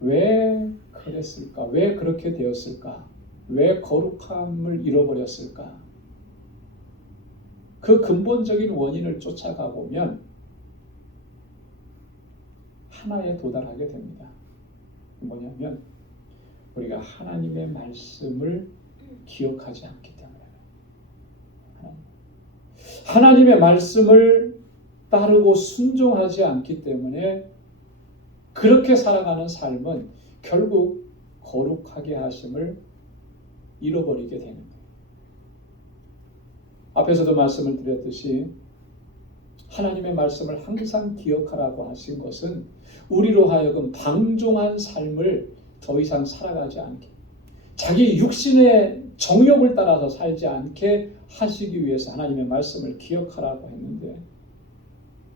왜 그랬을까? 왜 그렇게 되었을까? 왜 거룩함을 잃어버렸을까? 그 근본적인 원인을 쫓아가 보면 하나에 도달하게 됩니다. 뭐냐면 우리가 하나님의 말씀을 기억하지 않기 때문에, 하나님의 말씀을 따르고 순종하지 않기 때문에 그렇게 살아가는 삶은 결국 거룩하게 하심을 잃어버리게 되는 거예요. 앞에서도 말씀을 드렸듯이 하나님의 말씀을 항상 기억하라고 하신 것은 우리로 하여금 방종한 삶을 더 이상 살아가지 않게, 자기 육신의 정욕을 따라서 살지 않게 하시기 위해서 하나님의 말씀을 기억하라고 했는데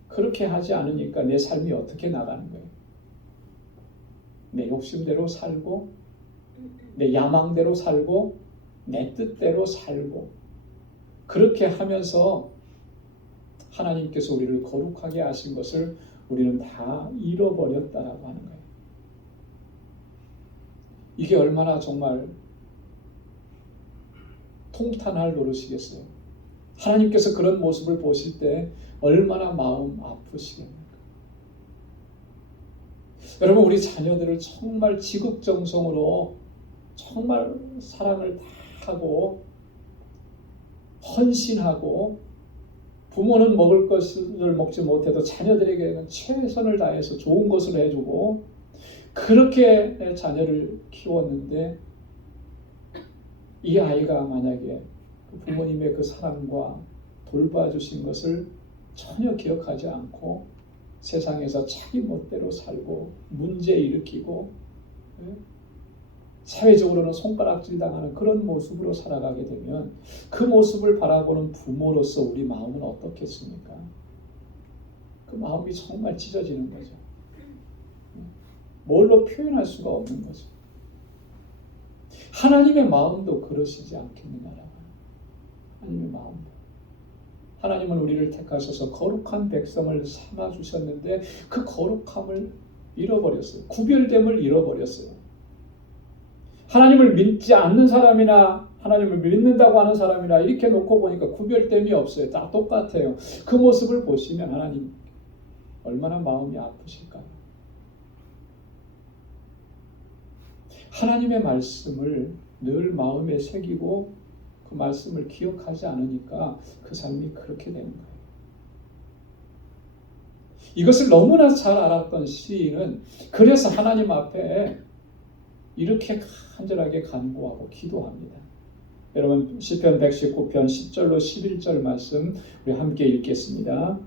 그렇게 하지 않으니까 내 삶이 어떻게 나가는 거예요? 내 욕심대로 살고 내 야망대로 살고 내 뜻대로 살고 그렇게 하면서 하나님께서 우리를 거룩하게 하신 것을 우리는 다 잃어버렸다라고 하는 거예요. 이게 얼마나 정말 통탄할 노릇이겠어요. 하나님께서 그런 모습을 보실 때 얼마나 마음 아프시겠습니까? 여러분, 우리 자녀들을 정말 지극정성으로 정말 사랑을 다 하고 헌신하고 부모는 먹을 것을 먹지 못해도 자녀들에게는 최선을 다해서 좋은 것을 해주고 그렇게 자녀를 키웠는데 이 아이가 만약에 부모님의 그 사랑과 돌봐주신 것을 전혀 기억하지 않고 세상에서 자기 멋대로 살고 문제 일으키고 사회적으로는 손가락질 당하는 그런 모습으로 살아가게 되면 그 모습을 바라보는 부모로서 우리 마음은 어떻겠습니까? 그 마음이 정말 찢어지는 거죠. 뭘로 표현할 수가 없는 거죠. 하나님의 마음도 그러시지 않겠느냐라고. 하나님의 마음도. 하나님은 우리를 택하셔서 거룩한 백성을 삼아주셨는데 그 거룩함을 잃어버렸어요. 구별됨을 잃어버렸어요. 하나님을 믿지 않는 사람이나 하나님을 믿는다고 하는 사람이나 이렇게 놓고 보니까 구별됨이 없어요. 다 똑같아요. 그 모습을 보시면 하나님 얼마나 마음이 아프실까요? 하나님의 말씀을 늘 마음에 새기고 그 말씀을 기억하지 않으니까 그 삶이 그렇게 되는 거예요. 이것을 너무나 잘 알았던 시인은 그래서 하나님 앞에 이렇게 간절하게 간구하고 기도합니다. 여러분 시편 119편 10절로 11절 말씀 우리 함께 읽겠습니다.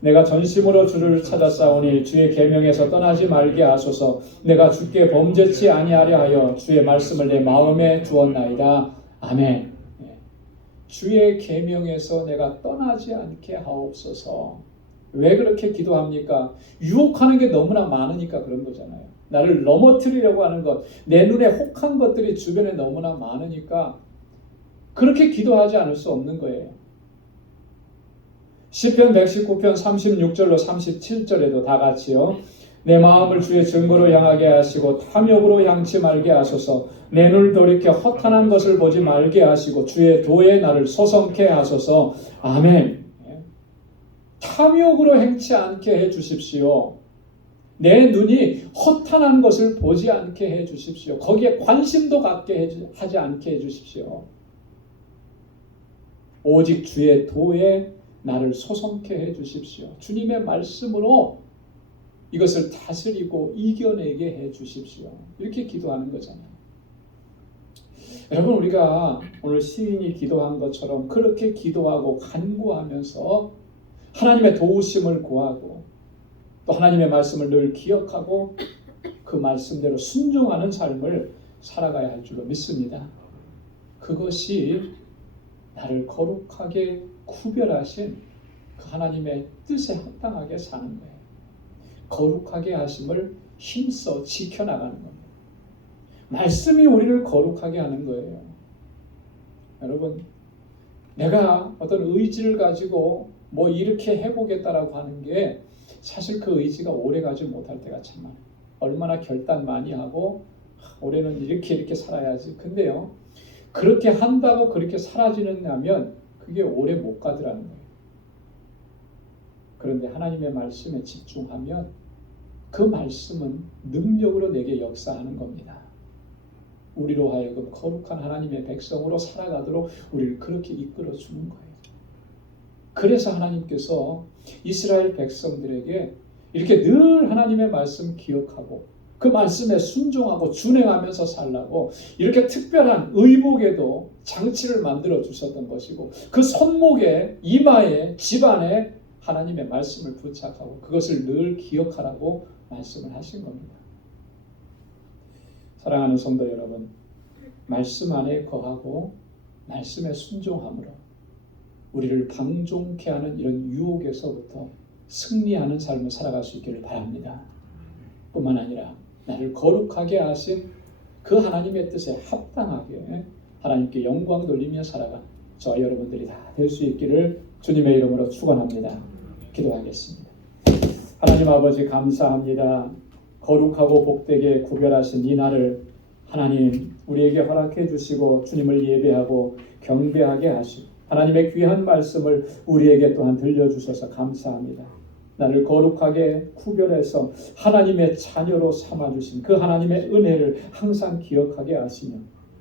내가 전심으로 주를 찾았사오니 주의 계명에서 떠나지 말게 하소서. 내가 주께 범죄치 아니하려 하여 주의 말씀을 내 마음에 두었나이다. 아멘. 주의 계명에서 내가 떠나지 않게 하옵소서. 왜 그렇게 기도합니까? 유혹하는 게 너무나 많으니까 그런 거잖아요. 나를 넘어뜨리려고 하는 것, 내 눈에 혹한 것들이 주변에 너무나 많으니까 그렇게 기도하지 않을 수 없는 거예요. 시편 119편 36절로 37절에도 다 같이요. 내 마음을 주의 증거로 향하게 하시고 탐욕으로 향치 말게 하소서. 내 눈을 돌이켜 허탄한 것을 보지 말게 하시고 주의 도에 나를 소성케 하소서. 아멘. 탐욕으로 행치 않게 해 주십시오. 내 눈이 허탄한 것을 보지 않게 해 주십시오. 거기에 관심도 갖게 하지 않게 해 주십시오. 오직 주의 도에 나를 소성케 해 주십시오. 주님의 말씀으로 이것을 다스리고 이겨내게 해 주십시오. 이렇게 기도하는 거잖아요. 여러분 우리가 오늘 시인이 기도한 것처럼 그렇게 기도하고 간구하면서 하나님의 도우심을 구하고 또 하나님의 말씀을 늘 기억하고 그 말씀대로 순종하는 삶을 살아가야 할 줄로 믿습니다. 그것이 나를 거룩하게 구별하신 그 하나님의 뜻에 합당하게 사는 거예요. 거룩하게 하심을 힘써 지켜나가는 겁니다. 말씀이 우리를 거룩하게 하는 거예요. 여러분, 내가 어떤 의지를 가지고 뭐 이렇게 해보겠다라고 하는 게 사실 그 의지가 오래가지 못할 때가 참 많아요. 얼마나 결단 많이 하고 올해는 이렇게 살아야지. 근데요, 그렇게 한다고 그렇게 사라지느냐면 그게 오래 못 가더라는 거예요. 그런데 하나님의 말씀에 집중하면 그 말씀은 능력으로 내게 역사하는 겁니다. 우리로 하여금 거룩한 하나님의 백성으로 살아가도록 우리를 그렇게 이끌어 주는 거예요. 그래서 하나님께서 이스라엘 백성들에게 이렇게 늘 하나님의 말씀 기억하고 그 말씀에 순종하고 준행하면서 살라고 이렇게 특별한 의복에도 장치를 만들어 주셨던 것이고 그 손목에 이마에 집안에 하나님의 말씀을 부착하고 그것을 늘 기억하라고 말씀을 하신 겁니다. 사랑하는 성도 여러분, 말씀 안에 거하고 말씀에 순종함으로 우리를 방종케 하는 이런 유혹에서부터 승리하는 삶을 살아갈 수 있기를 바랍니다. 뿐만 아니라 나를 거룩하게 하신 그 하나님의 뜻에 합당하게 하나님께 영광 돌리며 살아간 저와 여러분들이 다 될 수 있기를 주님의 이름으로 축원합니다. 기도하겠습니다. 하나님 아버지 감사합니다. 거룩하고 복되게 구별하신 이 날을 하나님 우리에게 허락해 주시고 주님을 예배하고 경배하게 하시고 하나님의 귀한 말씀을 우리에게 또한 들려주셔서 감사합니다. 나를 거룩하게 구별해서 하나님의 자녀로 삼아주신 그 하나님의 은혜를 항상 기억하게 하시며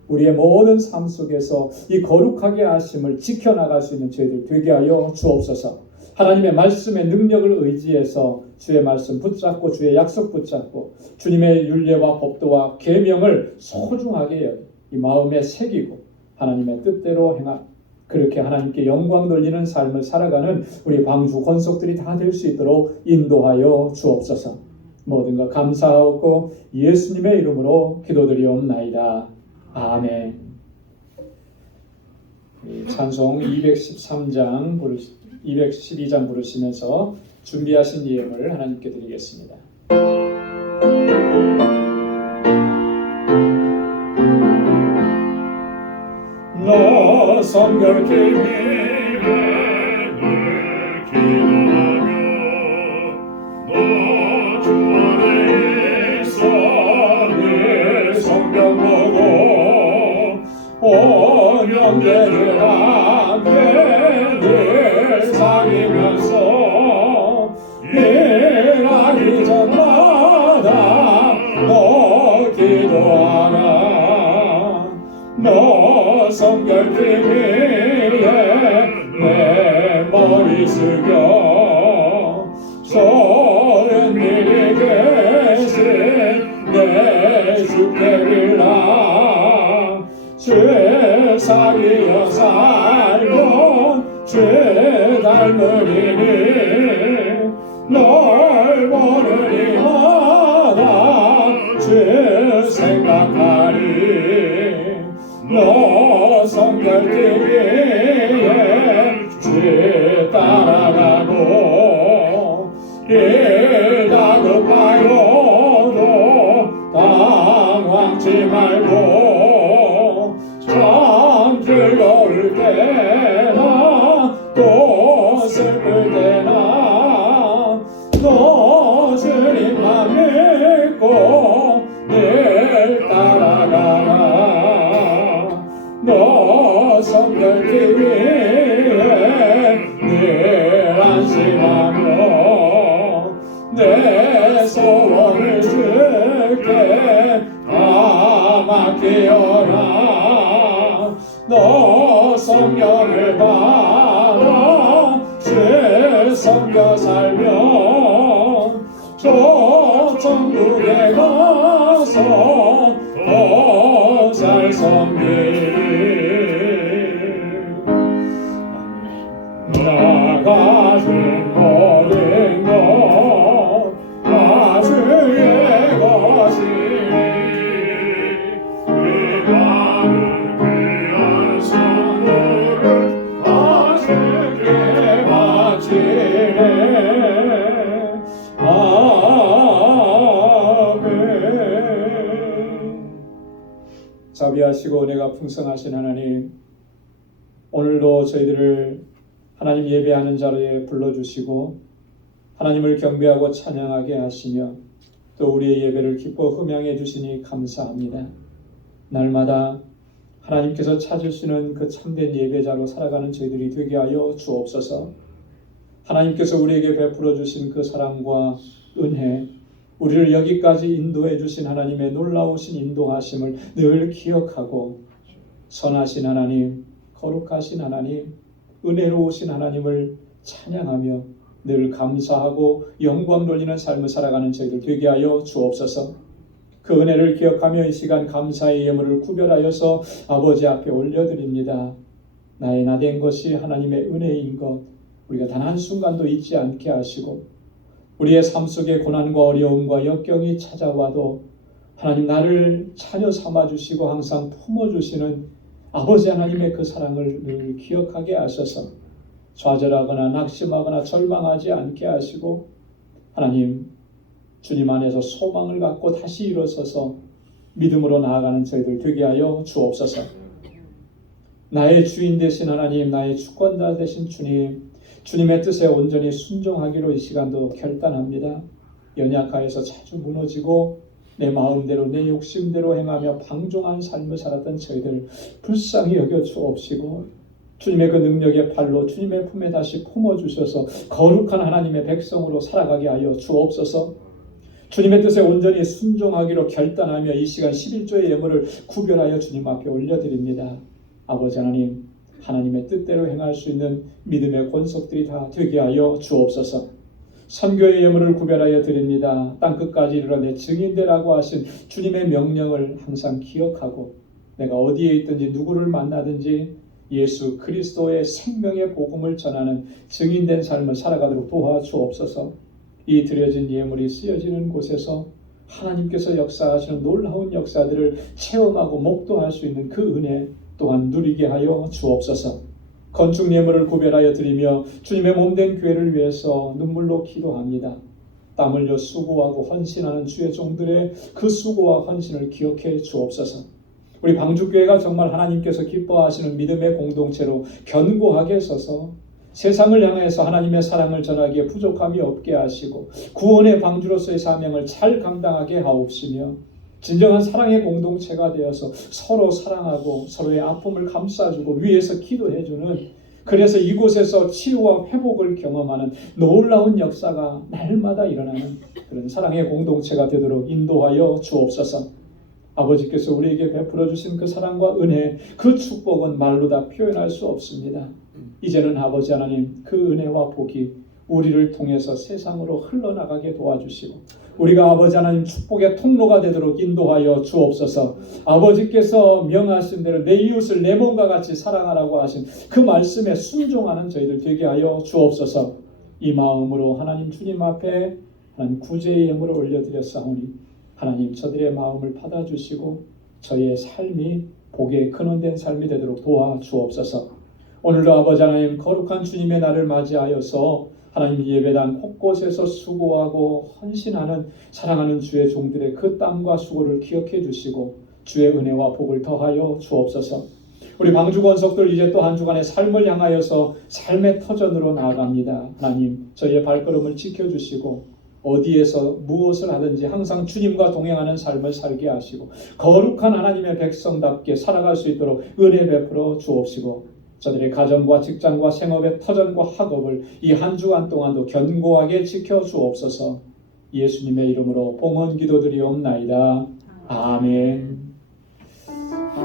우리의 모든 삶 속에서 이 거룩하게 하심을 지켜나갈 수 있는 저희들 되게 하여 주옵소서. 하나님의 말씀의 능력을 의지해서 주의 말씀 붙잡고 주의 약속 붙잡고 주님의 율례와 법도와 계명을 소중하게 이 마음에 새기고 하나님의 뜻대로 그렇게 하나님께 영광 돌리는 삶을 살아가는 우리 방주 권속들이 다 될 수 있도록 인도하여 주옵소서. 모든 것 감사하고 예수님의 이름으로 기도드리옵나이다. 아멘. 찬송 212장 부르시면서 준비하신 예물을 하나님께 드리겠습니다. 너 성결케 위해 늘 기도하며 너 주 안에 있어 늘 성경 보고 온 형제들 함께 늘 사귀면서 일하기 전마다 너 기도하라. 너 성결케 위해 내 머리 숙여 소연 미리 계신 내 주께 빌라. 주의 사귀어 살고 주의 닮으리니 널 보는 이마다 주 생각하리. 너 성결케 위해 주 따라가고 일 다급하여도 당황치 말고 참 즐거울 때나 또 슬플 때나 너 주님만 믿고 늘 따라가라. 너 성결케 위해 늘 안심하며 내 소원을 주께 다 맡기어라. 너 성령을 받아 주 섬겨 살면 저 천국에 가서 더 잘 섬기리. 나 가진 모든 것 다 주의 것이니 그 많은 귀한 선물을 다 주께 바치네. 자비하시고 은혜가 풍성하신 하나님, 오늘도 저희들을 하나님 예배하는 자리에 불러주시고 하나님을 경배하고 찬양하게 하시며 또 우리의 예배를 기뻐 흠양해 주시니 감사합니다. 날마다 하나님께서 찾으시는 그 참된 예배자로 살아가는 저희들이 되게 하여 주옵소서. 하나님께서 우리에게 베풀어 주신 그 사랑과 은혜, 우리를 여기까지 인도해 주신 하나님의 놀라우신 인도하심을 늘 기억하고 선하신 하나님, 거룩하신 하나님, 은혜로우신 하나님을 찬양하며 늘 감사하고 영광 돌리는 삶을 살아가는 저희들 되게 하여 주옵소서. 그 은혜를 기억하며 이 시간 감사의 예물을 구별하여서 아버지 앞에 올려드립니다. 나의 나된 것이 하나님의 은혜인 것 우리가 단 한순간도 잊지 않게 하시고 우리의 삶 속에 고난과 어려움과 역경이 찾아와도 하나님 나를 자녀 삼아주시고 항상 품어주시는 아버지 하나님의 그 사랑을 늘 기억하게 하셔서 좌절하거나 낙심하거나 절망하지 않게 하시고 하나님 주님 안에서 소망을 갖고 다시 일어서서 믿음으로 나아가는 저희들 되게 하여 주옵소서. 나의 주인 되신 하나님, 나의 주권자 되신 주님, 주님의 뜻에 온전히 순종하기로 이 시간도 결단합니다. 연약하여서 자주 무너지고 내 마음대로 내 욕심대로 행하며 방종한 삶을 살았던 저희들 불쌍히 여겨 주옵시고 주님의 그 능력의 팔로 주님의 품에 다시 품어주셔서 거룩한 하나님의 백성으로 살아가게 하여 주옵소서. 주님의 뜻에 온전히 순종하기로 결단하며 이 시간 11조의 예물을 구별하여 주님 앞에 올려드립니다. 아버지 하나님, 하나님의 뜻대로 행할 수 있는 믿음의 권속들이 다 되게 하여 주옵소서. 선교의 예물을 구별하여 드립니다. 땅끝까지 이르러 내 증인되라고 하신 주님의 명령을 항상 기억하고 내가 어디에 있든지 누구를 만나든지 예수 그리스도의 생명의 복음을 전하는 증인된 삶을 살아가도록 도와주옵소서. 이 드려진 예물이 쓰여지는 곳에서 하나님께서 역사하시는 놀라운 역사들을 체험하고 목도할 수 있는 그 은혜 또한 누리게 하여 주옵소서. 건축 예물을 구별하여 드리며 주님의 몸된 교회를 위해서 눈물로 기도합니다. 땀 흘려 수고하고 헌신하는 주의 종들의 그 수고와 헌신을 기억해 주옵소서. 우리 방주교회가 정말 하나님께서 기뻐하시는 믿음의 공동체로 견고하게 서서 세상을 향해서 하나님의 사랑을 전하기에 부족함이 없게 하시고 구원의 방주로서의 사명을 잘 감당하게 하옵시며 진정한 사랑의 공동체가 되어서 서로 사랑하고 서로의 아픔을 감싸주고 위에서 기도해주는, 그래서 이곳에서 치유와 회복을 경험하는 놀라운 역사가 날마다 일어나는 그런 사랑의 공동체가 되도록 인도하여 주옵소서. 아버지께서 우리에게 베풀어 주신 그 사랑과 은혜, 그 축복은 말로 다 표현할 수 없습니다. 이제는 아버지 하나님, 그 은혜와 복이 우리를 통해서 세상으로 흘러나가게 도와주시고 우리가 아버지 하나님 축복의 통로가 되도록 인도하여 주옵소서. 아버지께서 명하신 대로 내 이웃을 내 몸과 같이 사랑하라고 하신 그 말씀에 순종하는 저희들 되게 하여 주옵소서. 이 마음으로 하나님 주님 앞에 하나님 구제의 예물을 올려드렸사오니 하나님 저들의 마음을 받아주시고 저희의 삶이 복의 근원된 삶이 되도록 도와주옵소서. 오늘도 아버지 하나님 거룩한 주님의 날을 맞이하여서 하나님 예배당 곳곳에서 수고하고 헌신하는 사랑하는 주의 종들의 그 땀과 수고를 기억해 주시고 주의 은혜와 복을 더하여 주옵소서. 우리 방주 권속들 이제 또 한 주간의 삶을 향하여서 삶의 터전으로 나아갑니다. 하나님 저희의 발걸음을 지켜주시고 어디에서 무엇을 하든지 항상 주님과 동행하는 삶을 살게 하시고 거룩한 하나님의 백성답게 살아갈 수 있도록 은혜 베풀어 주옵시고 저들의 가정과 직장과 생업의 터전과 학업을 이 한 주간 동안도 견고하게 지켜 주옵소서. 예수님의 이름으로 봉헌 기도드리옵나이다. 아멘.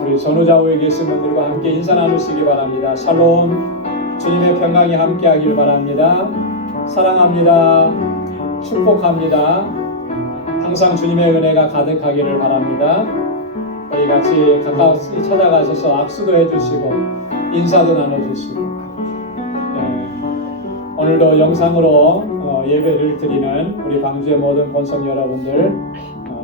우리 전후좌우에 계신 분들과 함께 인사 나누시기 바랍니다. 샬롬, 주님의 평강이 함께하길 바랍니다. 사랑합니다. 축복합니다. 항상 주님의 은혜가 가득하기를 바랍니다. 우리 같이 가까이 찾아가셔서 악수도 해주시고 인사도 나눠주시고, 오늘도 영상으로 예배를 드리는 우리 방주의 모든 본성 여러분들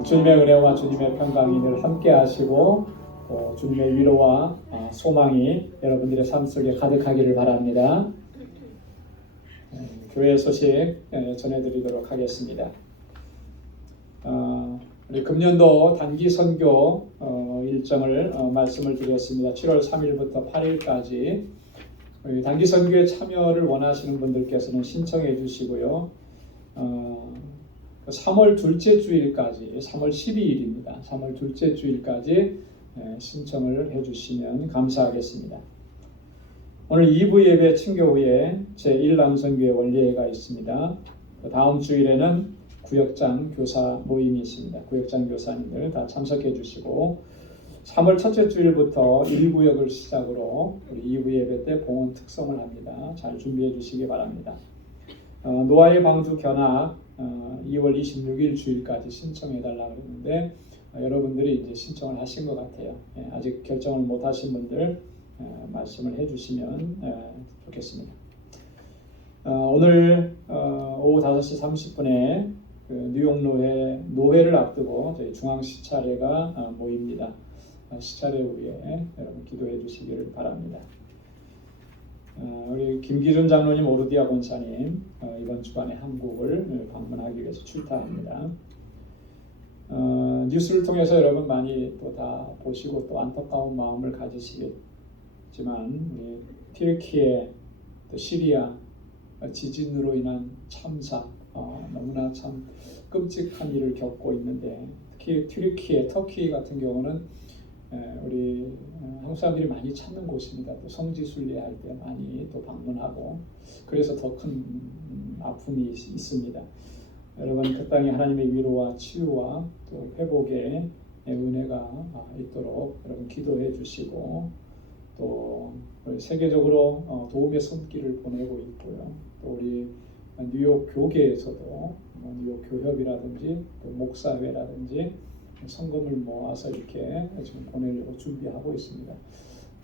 주님의 은혜와 주님의 평강이 늘 함께 하시고 또 주님의 위로와 소망이 여러분들의 삶 속에 가득하기를 바랍니다. 교회 소식 전해드리도록 하겠습니다. 우리 금년도 단기 선교 일정을 말씀을 드렸습니다. 7월 3일부터 8일까지 단기 선교에 참여를 원하시는 분들께서는 신청해 주시고요. 3월 둘째 주일까지, 3월 12일입니다. 3월 둘째 주일까지 신청을 해주시면 감사하겠습니다. 오늘 2부 예배 친교 후에 제1남선교회 원리회가 있습니다. 다음 주일에는 구역장 교사 모임이 있습니다. 구역장 교사님들 다 참석해 주시고 3월 첫째 주일부터 1구역을 시작으로 우리 2부 예배 때 봉헌 특성을 합니다. 잘 준비해 주시기 바랍니다. 노아의 방주 견학 2월 26일 주일까지 신청해 달라고 했는데 여러분들이 이제 신청을 하신 것 같아요. 아직 결정을 못 하신 분들 말씀을 해 주시면 좋겠습니다. 오늘 오후 5시 30분에 그 뉴욕 노회를 앞두고 저희 중앙 시차례가 모입니다. 시차례 위에 여러분 기도해 주시기를 바랍니다. 우리 김기준 장로님, 오르디아 권사님 이번 주간에 한국을 방문하기 위해서 출타합니다. 뉴스를 통해서 여러분 많이 또 다 보시고 또 안타까운 마음을 가지시겠지만 우리 튀르키예, 또 시리아 지진으로 인한 참사 너무나 참 끔찍한 일을 겪고 있는데 특히 튀르키예, 터키 같은 경우는 우리 한국 사람들이 많이 찾는 곳입니다. 또 성지 순례할 때 많이 또 방문하고 그래서 더 큰 아픔이 있습니다. 여러분 그 땅에 하나님의 위로와 치유와 또 회복의 은혜가 있도록 여러분 기도해 주시고 또 세계적으로 도움의 손길을 보내고 있고요. 또 우리 뉴욕 교계에서도 뉴욕 교협이라든지 또 목사회라든지 성금을 모아서 이렇게 지금 보내려고 준비하고 있습니다.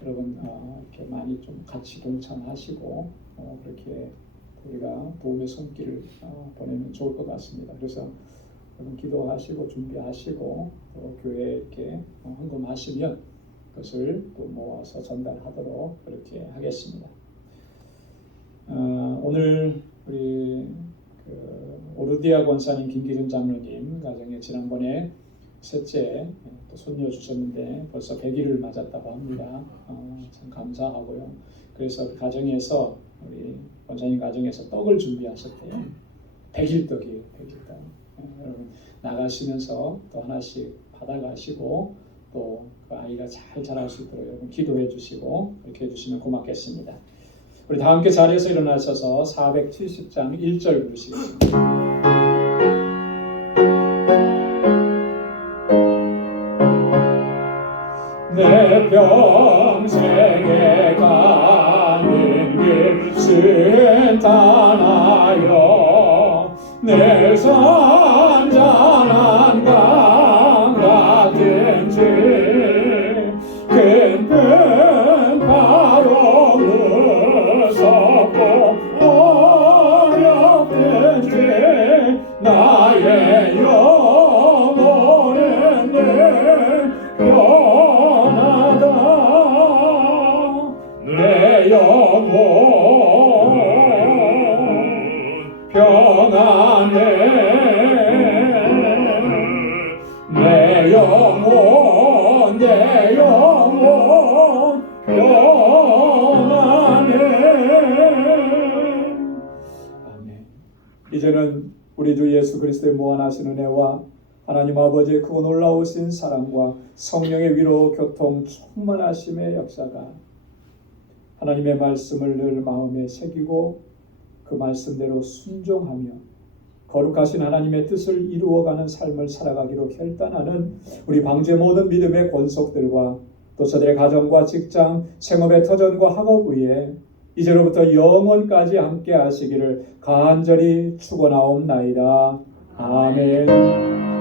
여러분 이렇게 많이 좀 같이 동참하시고 그렇게 우리가 도움의 손길을 보내면 좋을 것 같습니다. 그래서 여러분 기도하시고 준비하시고 또 교회에 이렇게 헌금하시면 그것을 또 모아서 전달하도록 그렇게 하겠습니다. 오늘 우리 오르디아 권사님, 김기준 장로님 가정에 지난번에 셋째 또 손녀 주셨는데 벌써 100일을 맞았다고 합니다. 참 감사하고요. 그래서 그 가정에서 우리 권사님 가정에서 떡을 준비하셨대요. 100일 떡이에요. 100일 떡. 여러분 나가시면서 또 하나씩 받아가시고 또 그 아이가 잘 자랄 수 있도록 여러분 기도해 주시고 그렇게 해주시면 고맙겠습니다. 우리 다 함께 자리에서 일어나셔서 470장 1절 부르시겠습니다. 내 평생에 가는 길 순탄하여 내 산잔한 강 같은지 깊은 바로 무섭고 어렵든지 나의 영혼은 늘 내 영혼 평안해 내 영혼 평안해. 아멘. 이제는 우리 주 예수 그리스도의 무한하신 은혜와 하나님 아버지의 크고 놀라우신 사랑과 성령의 위로 교통 충만하심의 역사가 하나님의 말씀을 늘 마음에 새기고 그 말씀대로 순종하며 거룩하신 하나님의 뜻을 이루어가는 삶을 살아가기로 결단하는 우리 방주의 모든 믿음의 권속들과 또 저들의 가정과 직장, 생업의 터전과 학업 위에 이제로부터 영원까지 함께 하시기를 간절히 축원하옵나이다. 아멘.